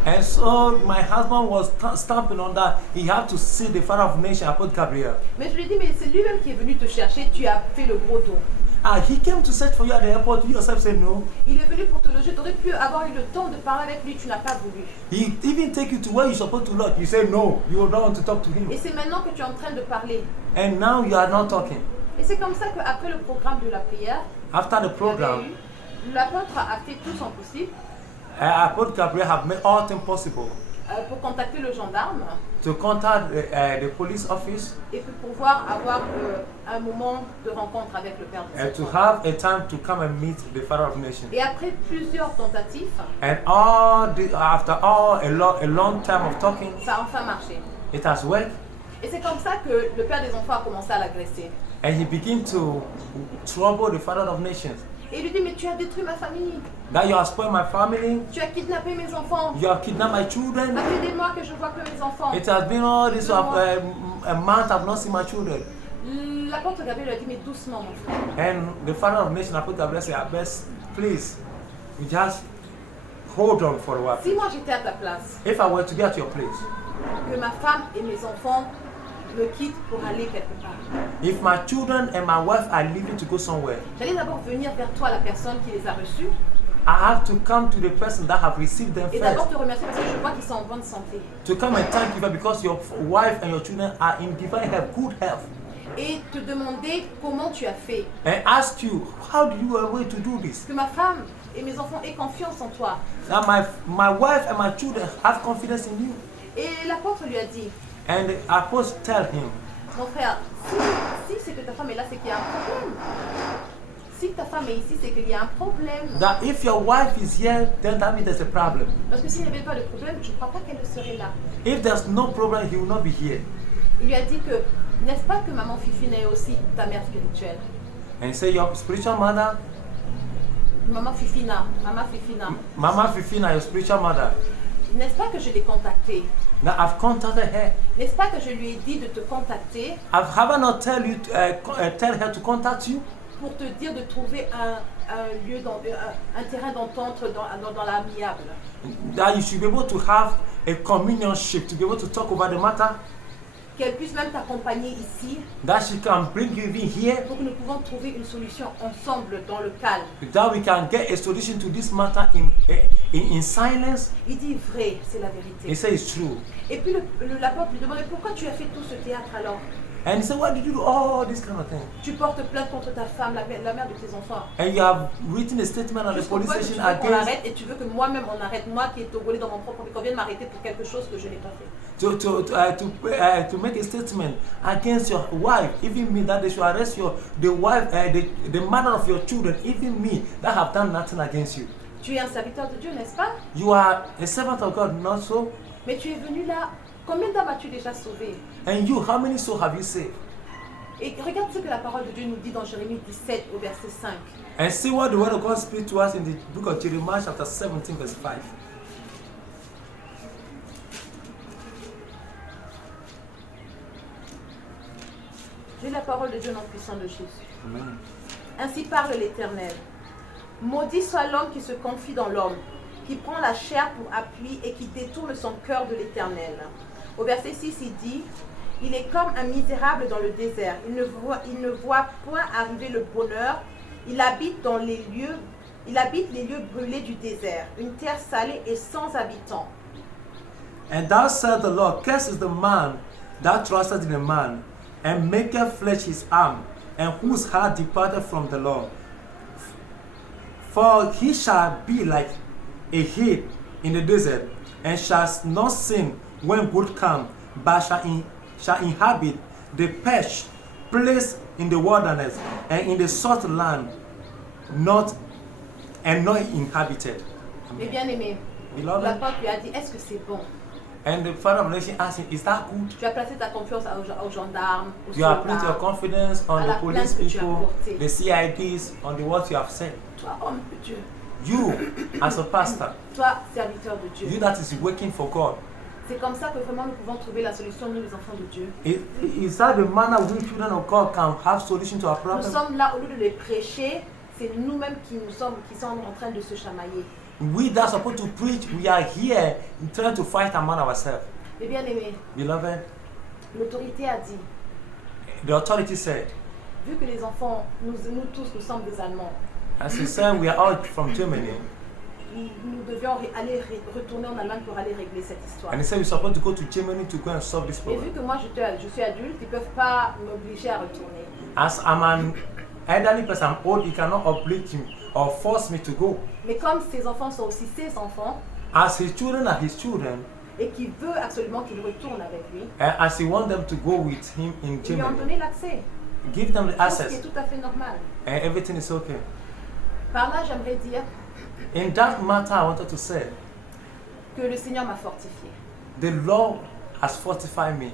And so my husband was stamping on that. He had to see the Father of Nation, Apostle Gabriel. Mais je lui ai dit, mais c'est lui-même qui est venu te chercher, tu as fait le gros dos. He came to search for you at the airport. You yourself said no. Il est venu pour te loger, tu aurais pu avoir eu le temps de parler avec lui, tu n'as pas voulu. He even take you to where you're supposed to lodge. You say no. You don't want to talk to him. Et c'est maintenant que tu es en train de parler. And now you are not talking. Et c'est comme ça qu'après le programme de la prière, After the program, l'apôtre a fait tout son possible Apostle Gabriel have made all things possible pour contacter le gendarme to contact the police office et pour pouvoir avoir un moment de rencontre avec le Père des and to enfants. have a time to come and meet the Father of Nation. Et après plusieurs tentatives, And after a long time of talking, ça a enfin marché. it has worked. Et c'est comme ça que le Père des enfants a commencé à l'agresser. And he began to trouble the Father of Nations. Et il lui dit, mais tu as détruit ma famille, That you have spoiled my family, tu as kidnappé mes enfants, you have kidnapped my ça children. fait des mois que je vois que mes enfants. It has been all this a month I've not seen my children. L'apôtre Gabriel lui a dit, mais doucement mon frère. And the Father of Nation, Apostle Gabriel said, best, please, you just hold on for a while. Si moi j'étais à ta place, If I were to be at your place, que ma femme et mes enfants me quittent pour aller quelque part, if my children and my wife are leaving to go somewhere, j'allais d'abord venir vers toi, la personne qui les a reçus, I have to come to the person that have received them et d'abord first. te remercier parce que je vois qu'ils sont en bonne santé. To come and thank you because your wife and your children are in divine health, good health. Et te demander comment tu as fait. And ask you, how do you were able to do this? Que ma femme et mes enfants aient confiance en toi. That my wife and my children have confidence in you. Et l'apôtre lui a dit, And the apostle tell him, mon frère, si c'est que ta femme est là, c'est qu'il y a un problème. Si ta femme est ici, c'est qu'il y a un problème. that if your wife is here, then that means there's a problem. Parce que s'il n'y avait pas de problème, je ne crois pas qu'elle serait là. If there's no problem, he will not be here. Il lui a dit que, n'est-ce pas que maman Fifine est aussi ta mère spirituelle? And he say, your spiritual mother, Maman Fifina, Mama Fifina, your spiritual mother. N'est-ce pas que je l'ai contactée? Now I've contacted her. N'est-ce pas que je lui ai dit de te contacter Have I not tell her to contact you? pour te dire de trouver un lieu, un terrain d'entente dans l'amiable? That you should be able to have a communionship, to be able to talk about the matter. qu'elle puisse même t'accompagner ici, that she can bring you even here, pour que nous pouvons trouver une solution ensemble dans le calme. that we can get a solution to this matter in silence. Il dit vrai, c'est la He vérité. said it's true. Et puis l'apôtre lui demandait pourquoi tu as fait tout ce théâtre alors? And he said, why did you do all this kind of thing? Tu portes plainte contre ta femme, la mère de tes enfants. And you have written a statement at the Jusqu'au police point que tu station veux qu'on against l'arrête et tu veux que moi-même on arrête, moi qui est togolais dans mon propre pays, qu'on vienne m'arrêter pour quelque chose que je n'ai pas fait. to make a statement against your wife, even me, that they should arrest the wife, the mother of your children, even me, that have done nothing against you. Tu es un serviteur de Dieu, n'est-ce pas? You are a servant of God, not so? Mais tu es venu là, combien d'âmes as-tu déjà sauvé? And you, how many souls have you saved? Et regarde ce que la parole de Dieu nous dit dans Jérémie 17 au verset 5. And see what the word of God speaks to us in the book of Jeremiah chapter 17 verse 5. J'ai la parole de Dieu dans le puissant de Jésus. Amen. Ainsi parle l'Éternel. Maudit soit l'homme qui se confie dans l'homme, qui prend la chair pour appui et qui détourne son cœur de l'Éternel. Au verset 6, il dit, il est comme un misérable dans le désert. Il ne voit point arriver le bonheur. Il habite les lieux brûlés du désert, une terre salée et sans habitants. And thou said the Lord, cursed is the man that trusted in a man, and maketh flesh his arm, and whose heart departed from the Lord. For he shall be like a heath in the desert, and shall not sin when good come, but shall inhabit the parched place in the wilderness, and in the salt land, not inhabited. Mais bien aimé, Beloved, l'apôtre lui a dit, est-ce que c'est bon? and the father of the nation asked him, is that good? Tu as placé ta confiance aux gendarmes, aux You have placed your soldats. confidence on À the la police plainte que tu as people, portée. the CIDs, on the what you have said. Toi, homme de Dieu. You, as a pastor, Toi, serviteur de Dieu. you that is working for God, C'est comme ça que vraiment nous pouvons trouver la solution, nous les enfants de Dieu. is that the manner we children of God can have solution to our Nous problem? sommes là, au lieu de les prêcher, c'est nous-mêmes qui sommes en train de se chamailler. We that are supposed to preach, we are here trying to fight among ourselves. Mais bien aimé, Beloved, l'autorité a dit, the authority said, vu que les enfants, nous tous, nous sommes des Allemands, as he said, we are all from Germany, nous devions retourner en Allemagne pour aller régler cette histoire. and he said we're supposed to go to Germany to go and solve this Et vu problem. que moi je suis adulte, ils ne peuvent pas m'obliger à retourner. As I'm an elderly person, I'm old, he cannot oblige him or force me to go. Mais comme ces enfants sont aussi ses enfants, As his children are his children, et qu'il veut absolument qu'ils retournent avec lui, as he wants them to go with him in ils lui ont Germany, donné l'accès. give them the Ce qui est access, tout à fait normal. and everything is okay. Par là, j'aimerais dire In that matter, I wanted to say, que le Seigneur m'a fortifié. the Lord has fortified me,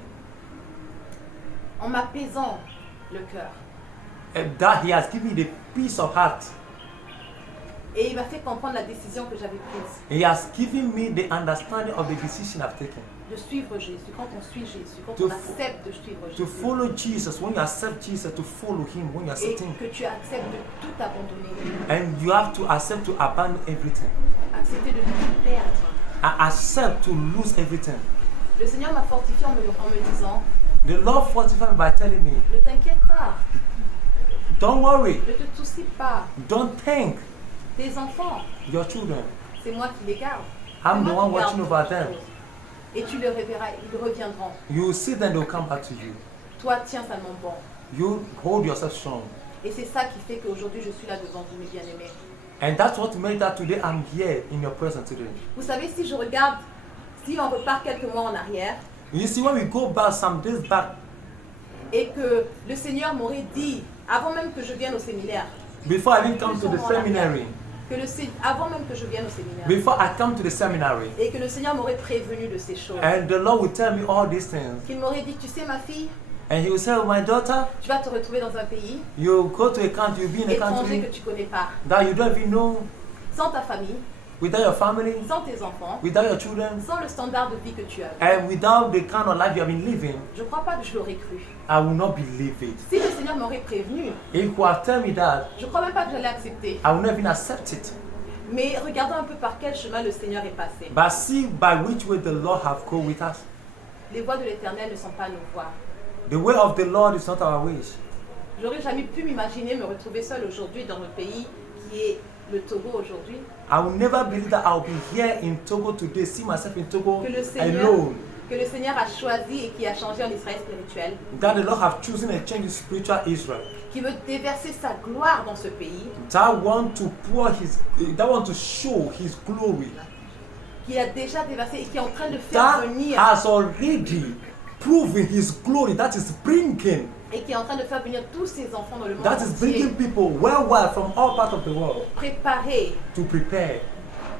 En m'apaisant le cœur. and that He has given me the peace of heart. Et il m'a fait comprendre la décision que j'avais prise He has given me the understanding of the decision I've taken. de suivre Jésus. Quand on suit Jésus, quand To on fo- accepte de suivre To Jésus, follow Jesus, when you accept Jesus, to follow Him, when you et accept Him, que tu acceptes de tout abandonner, and you have to accept to abandon everything, accepter de tout perdre. and accept to lose everything. Le Seigneur m'a fortifié en me disant, The Lord fortified me by telling me, ne t'inquiète pas, don't worry, ne te soucie pas. don't think Tes enfants, your children. c'est moi qui les garde. I'm C'est the moi one qui garde watching over toutes them. choses. Et tu les reverras, ils reviendront. You will see them, they will come back to you. Toi, tiens seulement bon. You hold yourself strong. Et c'est ça qui fait qu'aujourd'hui, je suis là devant vous, mes bien-aimés. And that's what made that today I'm here in your presence today. Vous savez, si je regarde, si on repart quelques mois en arrière, You see, when we go back some days back, et que le Seigneur m'aurait dit, avant même que je vienne au séminaire, before I even come to the seminary, avant même que je vienne au séminaire, before I come to the seminary, et que le Seigneur m'aurait prévenu de ces choses, and the Lord will tell me all these things, qu'il m'aurait dit, tu sais ma fille, and He will say, oh, my daughter, tu vas te retrouver dans un pays you go to a country, you'll be in a étranger country que tu connais pas, that you don't even know, sans ta famille, without your family, sans tes enfants, without your children, sans le standard de vie que tu as. and without the kind of life you have been living. Je ne crois pas que je l'aurais cru. I will not believe it. Si le Seigneur m'aurait prévenu, If you have told me that, je ne crois même pas que j'allais accepter. I will not even accept it. Mais regardons un peu par quel chemin le Seigneur est passé. But see by which way the Lord have go with us. Les voies de l'Éternel ne sont pas nos voies. The way of the Lord is not our ways. J'aurais jamais pu m'imaginer me retrouver seule aujourd'hui dans le pays qui est le Togo aujourd'hui. I will never believe that I'll be here in Togo today, see myself in Togo Que le Seigneur, alone. que le Seigneur a choisi et qui a changé en Israël spirituel. That the Lord have chosen a change in spiritual Israel. Qui veut déverser sa gloire dans ce pays. That want to show His glory. Qui a déjà déversé et qui est en train de faire That venir. has already proven His glory. That is bringing. Et qui est en train de faire venir tous ses enfants dans le monde That is entier. bringing people worldwide from all parts of the world Préparer to prepare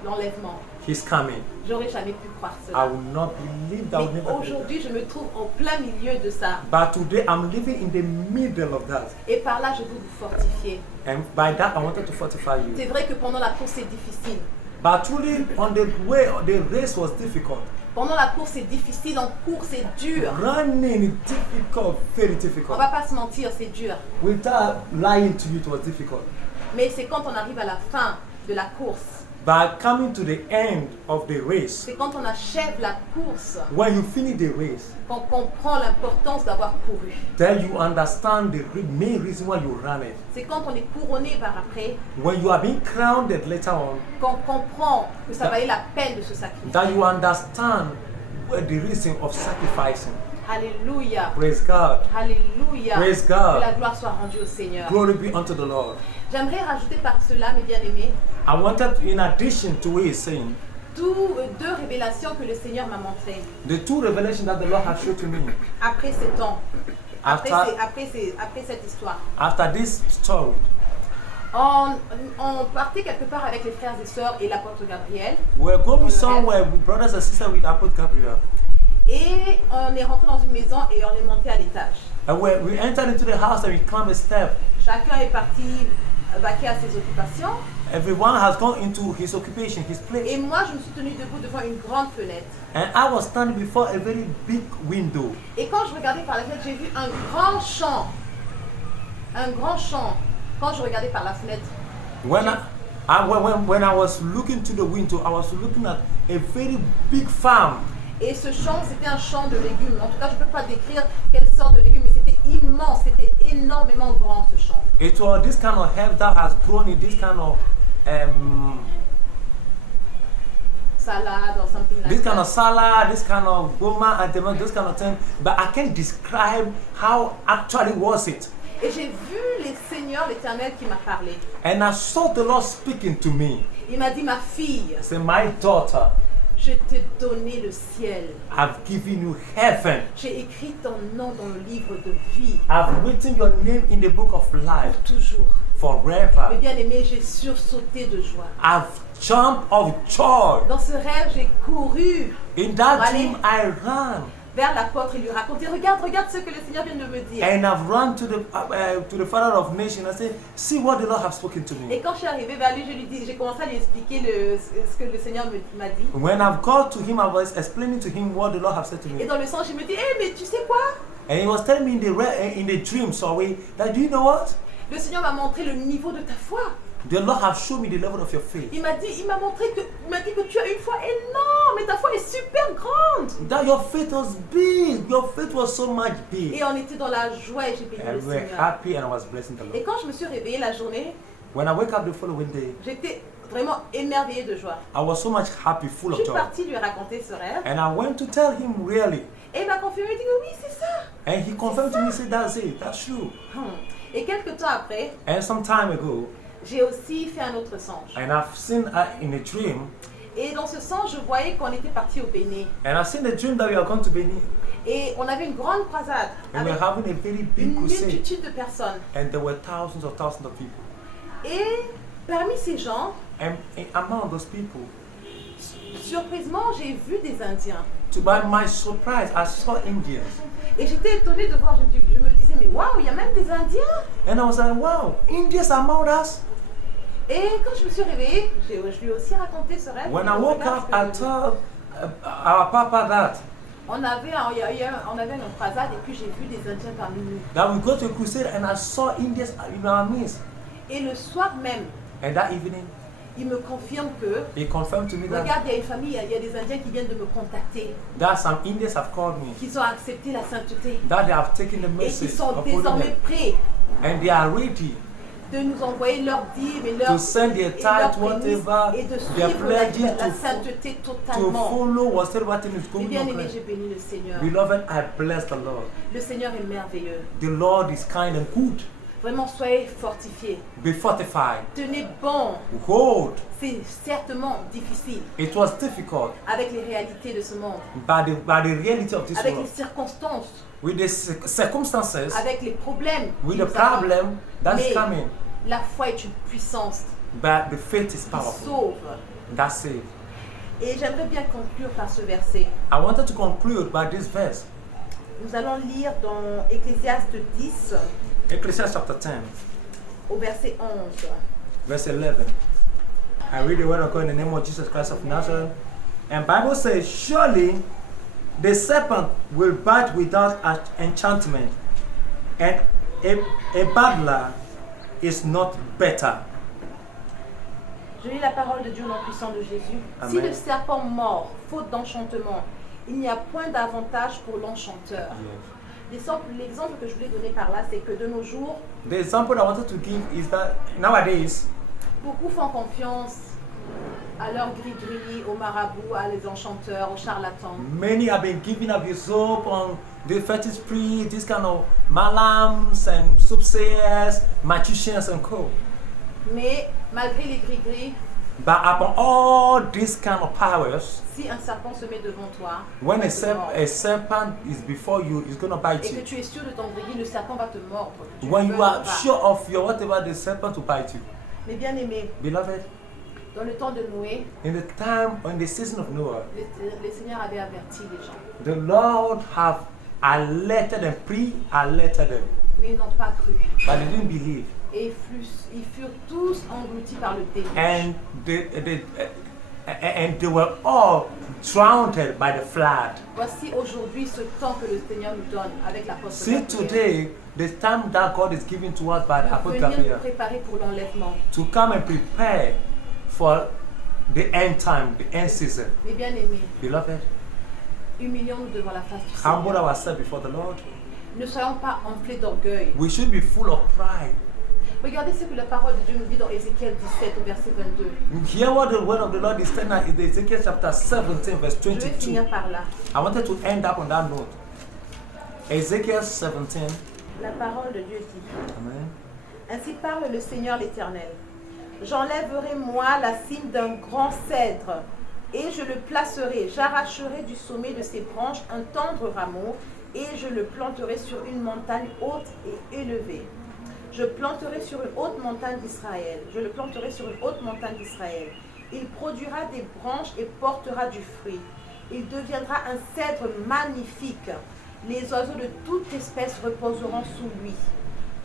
l'enlèvement. His coming. J'aurais jamais pu croire I cela. will not believe that. I will Mais never believe aujourd'hui, je me trouve en plein milieu de ça. that. But today I'm living in the middle of that. Et par là, je veux vous fortifier. And by that I wanted to fortify you. C'est vrai que pendant la course, c'est difficile. But truly on the way, the race was difficult. Pendant la course, c'est difficile. En cours, c'est dur. Running is difficult, very On difficult. va pas se mentir, c'est dur. Without lying to you, it was difficult. Mais c'est quand on arrive à la fin de la course, But coming to the end of the race, c'est quand on achève la course, when you finish the race, qu'on comprend l'importance d'avoir couru. then you understand the main reason why you ran it. C'est quand on est couronné par après, When you are being crowned later on, qu'on comprend que ça valait la peine de se sacrifier. that you understand the reason of sacrificing. Alléluia. Praise God. Alléluia. Praise Que God. la gloire soit rendue au Seigneur. Glory be unto the Lord. J'aimerais rajouter par cela, mes bien-aimés, I wanted, in addition to what he's saying, deux révélations que le Seigneur m'a montrées the two revelations that the Lord has shown to me après ces temps, après after, cette histoire. after this story. On partait quelque part avec les frères et sœurs et l'apôtre Gabriel. We're going somewhere with brothers and sisters with Apostle Gabriel. Et on est rentré dans une maison et on est monté à l'étage. And we entered into the house and we climbed a step. Chacun est parti vaquer à ses occupations. Everyone has gone into his occupation, his place. Et moi, je me suis tenue debout devant une grande fenêtre. And I was standing before a very big window. Et quand je regardais par la fenêtre, j'ai vu un grand champ. Un grand champ. Quand je regardais par la fenêtre. When I was looking to the window, I was looking at a very big farm. Et ce champ, c'était un champ de légumes. En tout cas, je ne peux pas décrire quelle sorte de légumes, mais c'était immense, c'était énormément grand ce champ. It was this kind of herb that has grown in this kind of Salade or something like this that. kind of salad, this kind of goma and tomato, this kind of thing. But I can't describe how actually was it. Et j'ai vu le Seigneur, l'Éternel qui m'a parlé. And I saw the Lord speaking to me. Il m'a dit, ma fille, Say, my daughter, je t'ai donné le ciel. I've given you heaven. J'ai écrit ton nom dans le livre de vie. I've written your name in the book of life Pour toujours. Mes forever. bien-aimés, j'ai sursauté de joie. I've jumped of joy. Dans ce rêve, j'ai couru In that Allez. dream, I ran. vers l'apôtre et lui raconter, regarde ce que le Seigneur vient de me dire. And I've run to the Father of Nations and said, see what the Lord has spoken to Et me. quand je suis arrivée vers lui, j'ai commencé à lui expliquer ce que le Seigneur m'a dit. When I've got to him, I was explaining to him what the Lord has said to Et me. dans le songe, il me dit, mais tu sais quoi? And he was telling me in the dream, sorry, that do you know what? Le Seigneur m'a montré le niveau de ta foi. The Lord has shown me the level of your faith. Il m'a dit que tu as une foi énorme et ta foi est super grande. That your faith was big. Your faith was so much big. Et on était dans la joie et j'ai béni le And we're Seigneur. happy and I was blessing the Et Lord. quand je me suis réveillée la journée, When I wake up the following day, j'étais vraiment émerveillée de joie. I was so much happy, full Je of suis joy. partie lui raconter ce rêve. And I went to tell him really. Et il m'a confirmé, il dit que oui, c'est ça. And he confirmed to me, said, that's it, that's true. Et quelques temps après, And some time ago, j'ai aussi fait un autre songe. and I've seen in a dream, Et dans ce songe, je voyais qu'on était parti au Bénin. and I've seen a dream that we are going to Benin. Et on avait une grande croisade And we're avec having a very big une crusade. multitude de personnes. And there were thousands of people. Et parmi ces gens, And among those people, surprisement, j'ai vu des Indiens. by my surprise, I saw Indians. Et j'étais étonnée de voir, je me disais, mais waouh, il y a même des Indiens. And I was like, wow, Indians among us. Et quand je me suis réveillée, je lui ai aussi raconté ce rêve. When I woke up, I told our papa that On avait une croisade et puis j'ai vu des Indiens parmi nous. we go to a crusade and I saw Indians in our midst. Et le soir même, And that evening, il me confirme que, He confirmed to me that regarde, il y a une famille, il y a des Indiens qui viennent de me contacter, some Indians have called me, qu'ils ont accepté la sainteté that they have taken the et message qu'ils sont of désormais holiness, prêts and they are ready de nous envoyer leurs dîmes et to leurs send their et leurs tithe, prémices whatever, et de their suivre pledges la to sainteté to totalement. follow whatever thing is Et going bien on. aimé, j'ai béni le Seigneur. Beloved, I bless the Lord. Le Seigneur est merveilleux. The Lord is kind and good. Vraiment, soyez fortifiés. Be fortified. Tenez bon. Hold. C'est certainement difficile It was difficult avec les réalités de ce monde, by the reality of this avec les world, circonstances, with the circumstances, avec les problèmes. with qui the nous arrivent. problem that's Mais coming. la foi est une puissance But the faith is qui powerful. sauve. That's it. Et j'aimerais bien conclure par ce verset. I wanted to conclude by this verse. Nous allons lire dans Ecclésiaste 10 Ecclesiastes chapter 10, au verset 11. verse 11. I read the word of God in the name of Jesus Christ of Nazareth. And Bible says, surely the serpent will bite without enchantment, and a babbler is not better. Je lis la parole de Dieu au nom puissant de Jésus. Amen. Si le serpent mord, faute d'enchantement, il n'y a point d'avantage pour l'enchanteur. L'exemple que je voulais donner par là, c'est que de nos jours, The example I wanted to give is that nowadays, beaucoup font confiance à leur gris-gris, aux marabouts, à les enchanteurs, aux charlatans. many have been giving up his hope on the fetish priests, this kind of malams and soothsayers, magicians and co. Mais malgré les gris-gris, But upon all these kind of powers, si un serpent se met devant toi, when il va te mordre. a serpent is before you, it's going to bite Et que you. tu es sûr de ton gris, le serpent va te mordre. que tu When le you veuilles are ou pas. sure of your whatever, the serpent will bite you. Mais bien aimé, Beloved, dans le temps de Noé, in the time, in the season of Noah, le Seigneur avait averti les gens. the Lord have alerted and pre-alerted them, Mais ils n'ont pas cru. but they didn't believe. Et ils furent tous engloutis par le déluge. And they were all drowned by the flood. Voici aujourd'hui ce temps que le Seigneur nous donne avec l'apôtre See Gabriel. today, the time that God is giving to us by the Pour Apostle venir nous Gabriel préparer pour l'enlèvement. to come and prepare for the end time, the end season. Mais bien aimés, Beloved, humilions-nous devant la face du humble Seigneur. ourselves before the Lord. Ne soyons pas enflés d'orgueil. We should be full of pride. Regardez ce que la parole de Dieu nous dit dans Ézéchiel 17 au verset 22. Hear what the word of the Lord is telling us in Ezekiel chapter 17, verse Je vais 22. finir par là. I wanted to end up on that note. Ezekiel 17. La parole de Dieu dit: Amen. Ainsi parle le Seigneur l'Éternel. J'enlèverai moi la cime d'un grand cèdre, et je le placerai. J'arracherai du sommet de ses branches un tendre rameau, et je le planterai sur une montagne haute et élevée. Je planterai sur une haute montagne d'Israël. Je le planterai sur une haute montagne d'Israël. Il produira des branches et portera du fruit. Il deviendra un cèdre magnifique. Les oiseaux de toute espèce reposeront sous lui.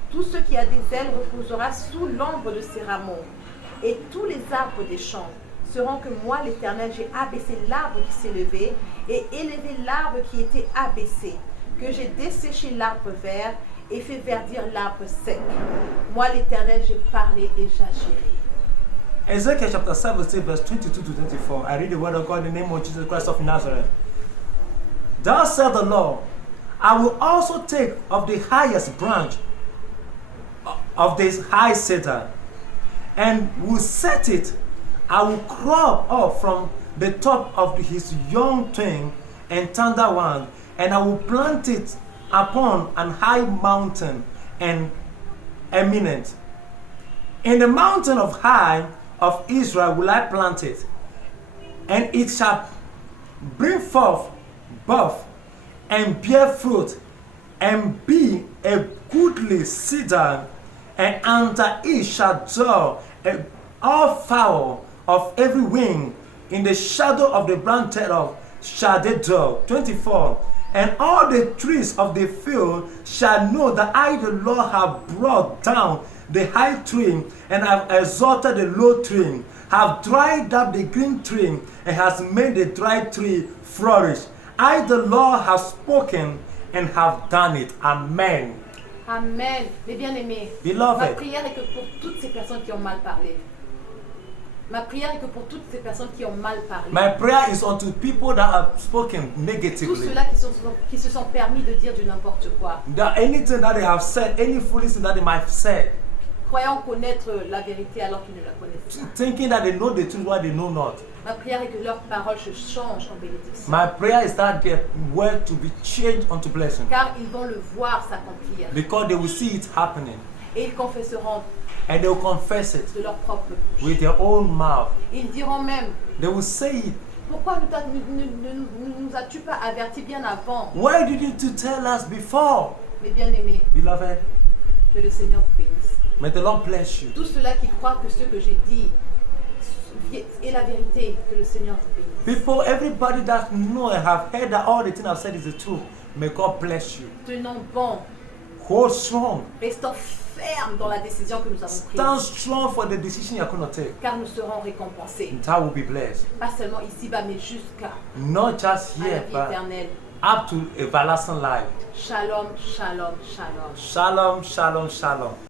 Tout ce qui a des ailes reposera sous l'ombre de ses rameaux. Et tous les arbres des champs seront que moi, l'Éternel, j'ai abaissé l'arbre qui s'est levé et élevé l'arbre qui était abaissé, que j'ai desséché l'arbre vert et fait verdir l'arbre sec. Moi, l'Éternel, j'ai parlé et j'agirai. Ezekiel chapter 17, verse 22 to 24. I read the word of God in the name of Jesus Christ of Nazareth. Thus said the Lord, I will also take of the highest branch of this high cedar, and will set it. I will crop off from the top of his young twig and tender one, and I will plant it upon an high mountain and eminent. In the mountain of high of Israel will I plant it, and it shall bring forth bud and bear fruit, and be a goodly cedar, and under it shall dwell all fowl of every wing. In the shadow of the branch thereof shall they dwell. 24. And all the trees of the field shall know that I, the Lord, have brought down the high tree, and have exalted the low tree, have dried up the green tree, and has made the dry tree flourish. I, the Lord, have spoken and have done it. Amen. Amen. Les bien-aimés, ma Beloved, prière est que pour toutes ces personnes qui ont mal parlé, Ma prière est que pour toutes ces personnes qui ont mal parlé, My prayer is unto people that have spoken tous negatively. ceux-là qui se sont permis de dire du n'importe quoi, That anything that they have said, any foolish thing that they might have said, croyant connaître la vérité alors qu'ils ne la connaissent pas. thinking that they know the truth while they know not. Ma prière est que leurs paroles se changent en bénédiction. My prayer is that their word to be changed unto blessing. Car ils vont le voir s'accomplir. Because they will see it happening. Et ils confesseront And they will confess it de leur propre bouche. with their own mouth. Ils diront même, They will say it. pourquoi ne nous as-tu pas avertis bien avant? Why didn't you tell us before? Mes bien-aimés, Beloved, que le Seigneur vous bénisse. may the Lord bless you. Tous ceux-là qui croient que ce que j'ai dit est la vérité, que le Seigneur vous bénisse. People, everybody that know and have heard that all the things I've said is the truth, may God bless you. Tenons bon, Hold strong. restons fermes dans la décision que nous avons Stand prise, strong for the decision you're going to take. car nous serons récompensés. And that will be blessed. Pas seulement ici-bas, mais jusqu'à Not just à la here, vie but éternelle. up to everlasting life. Shalom, shalom, shalom. Shalom, shalom, shalom.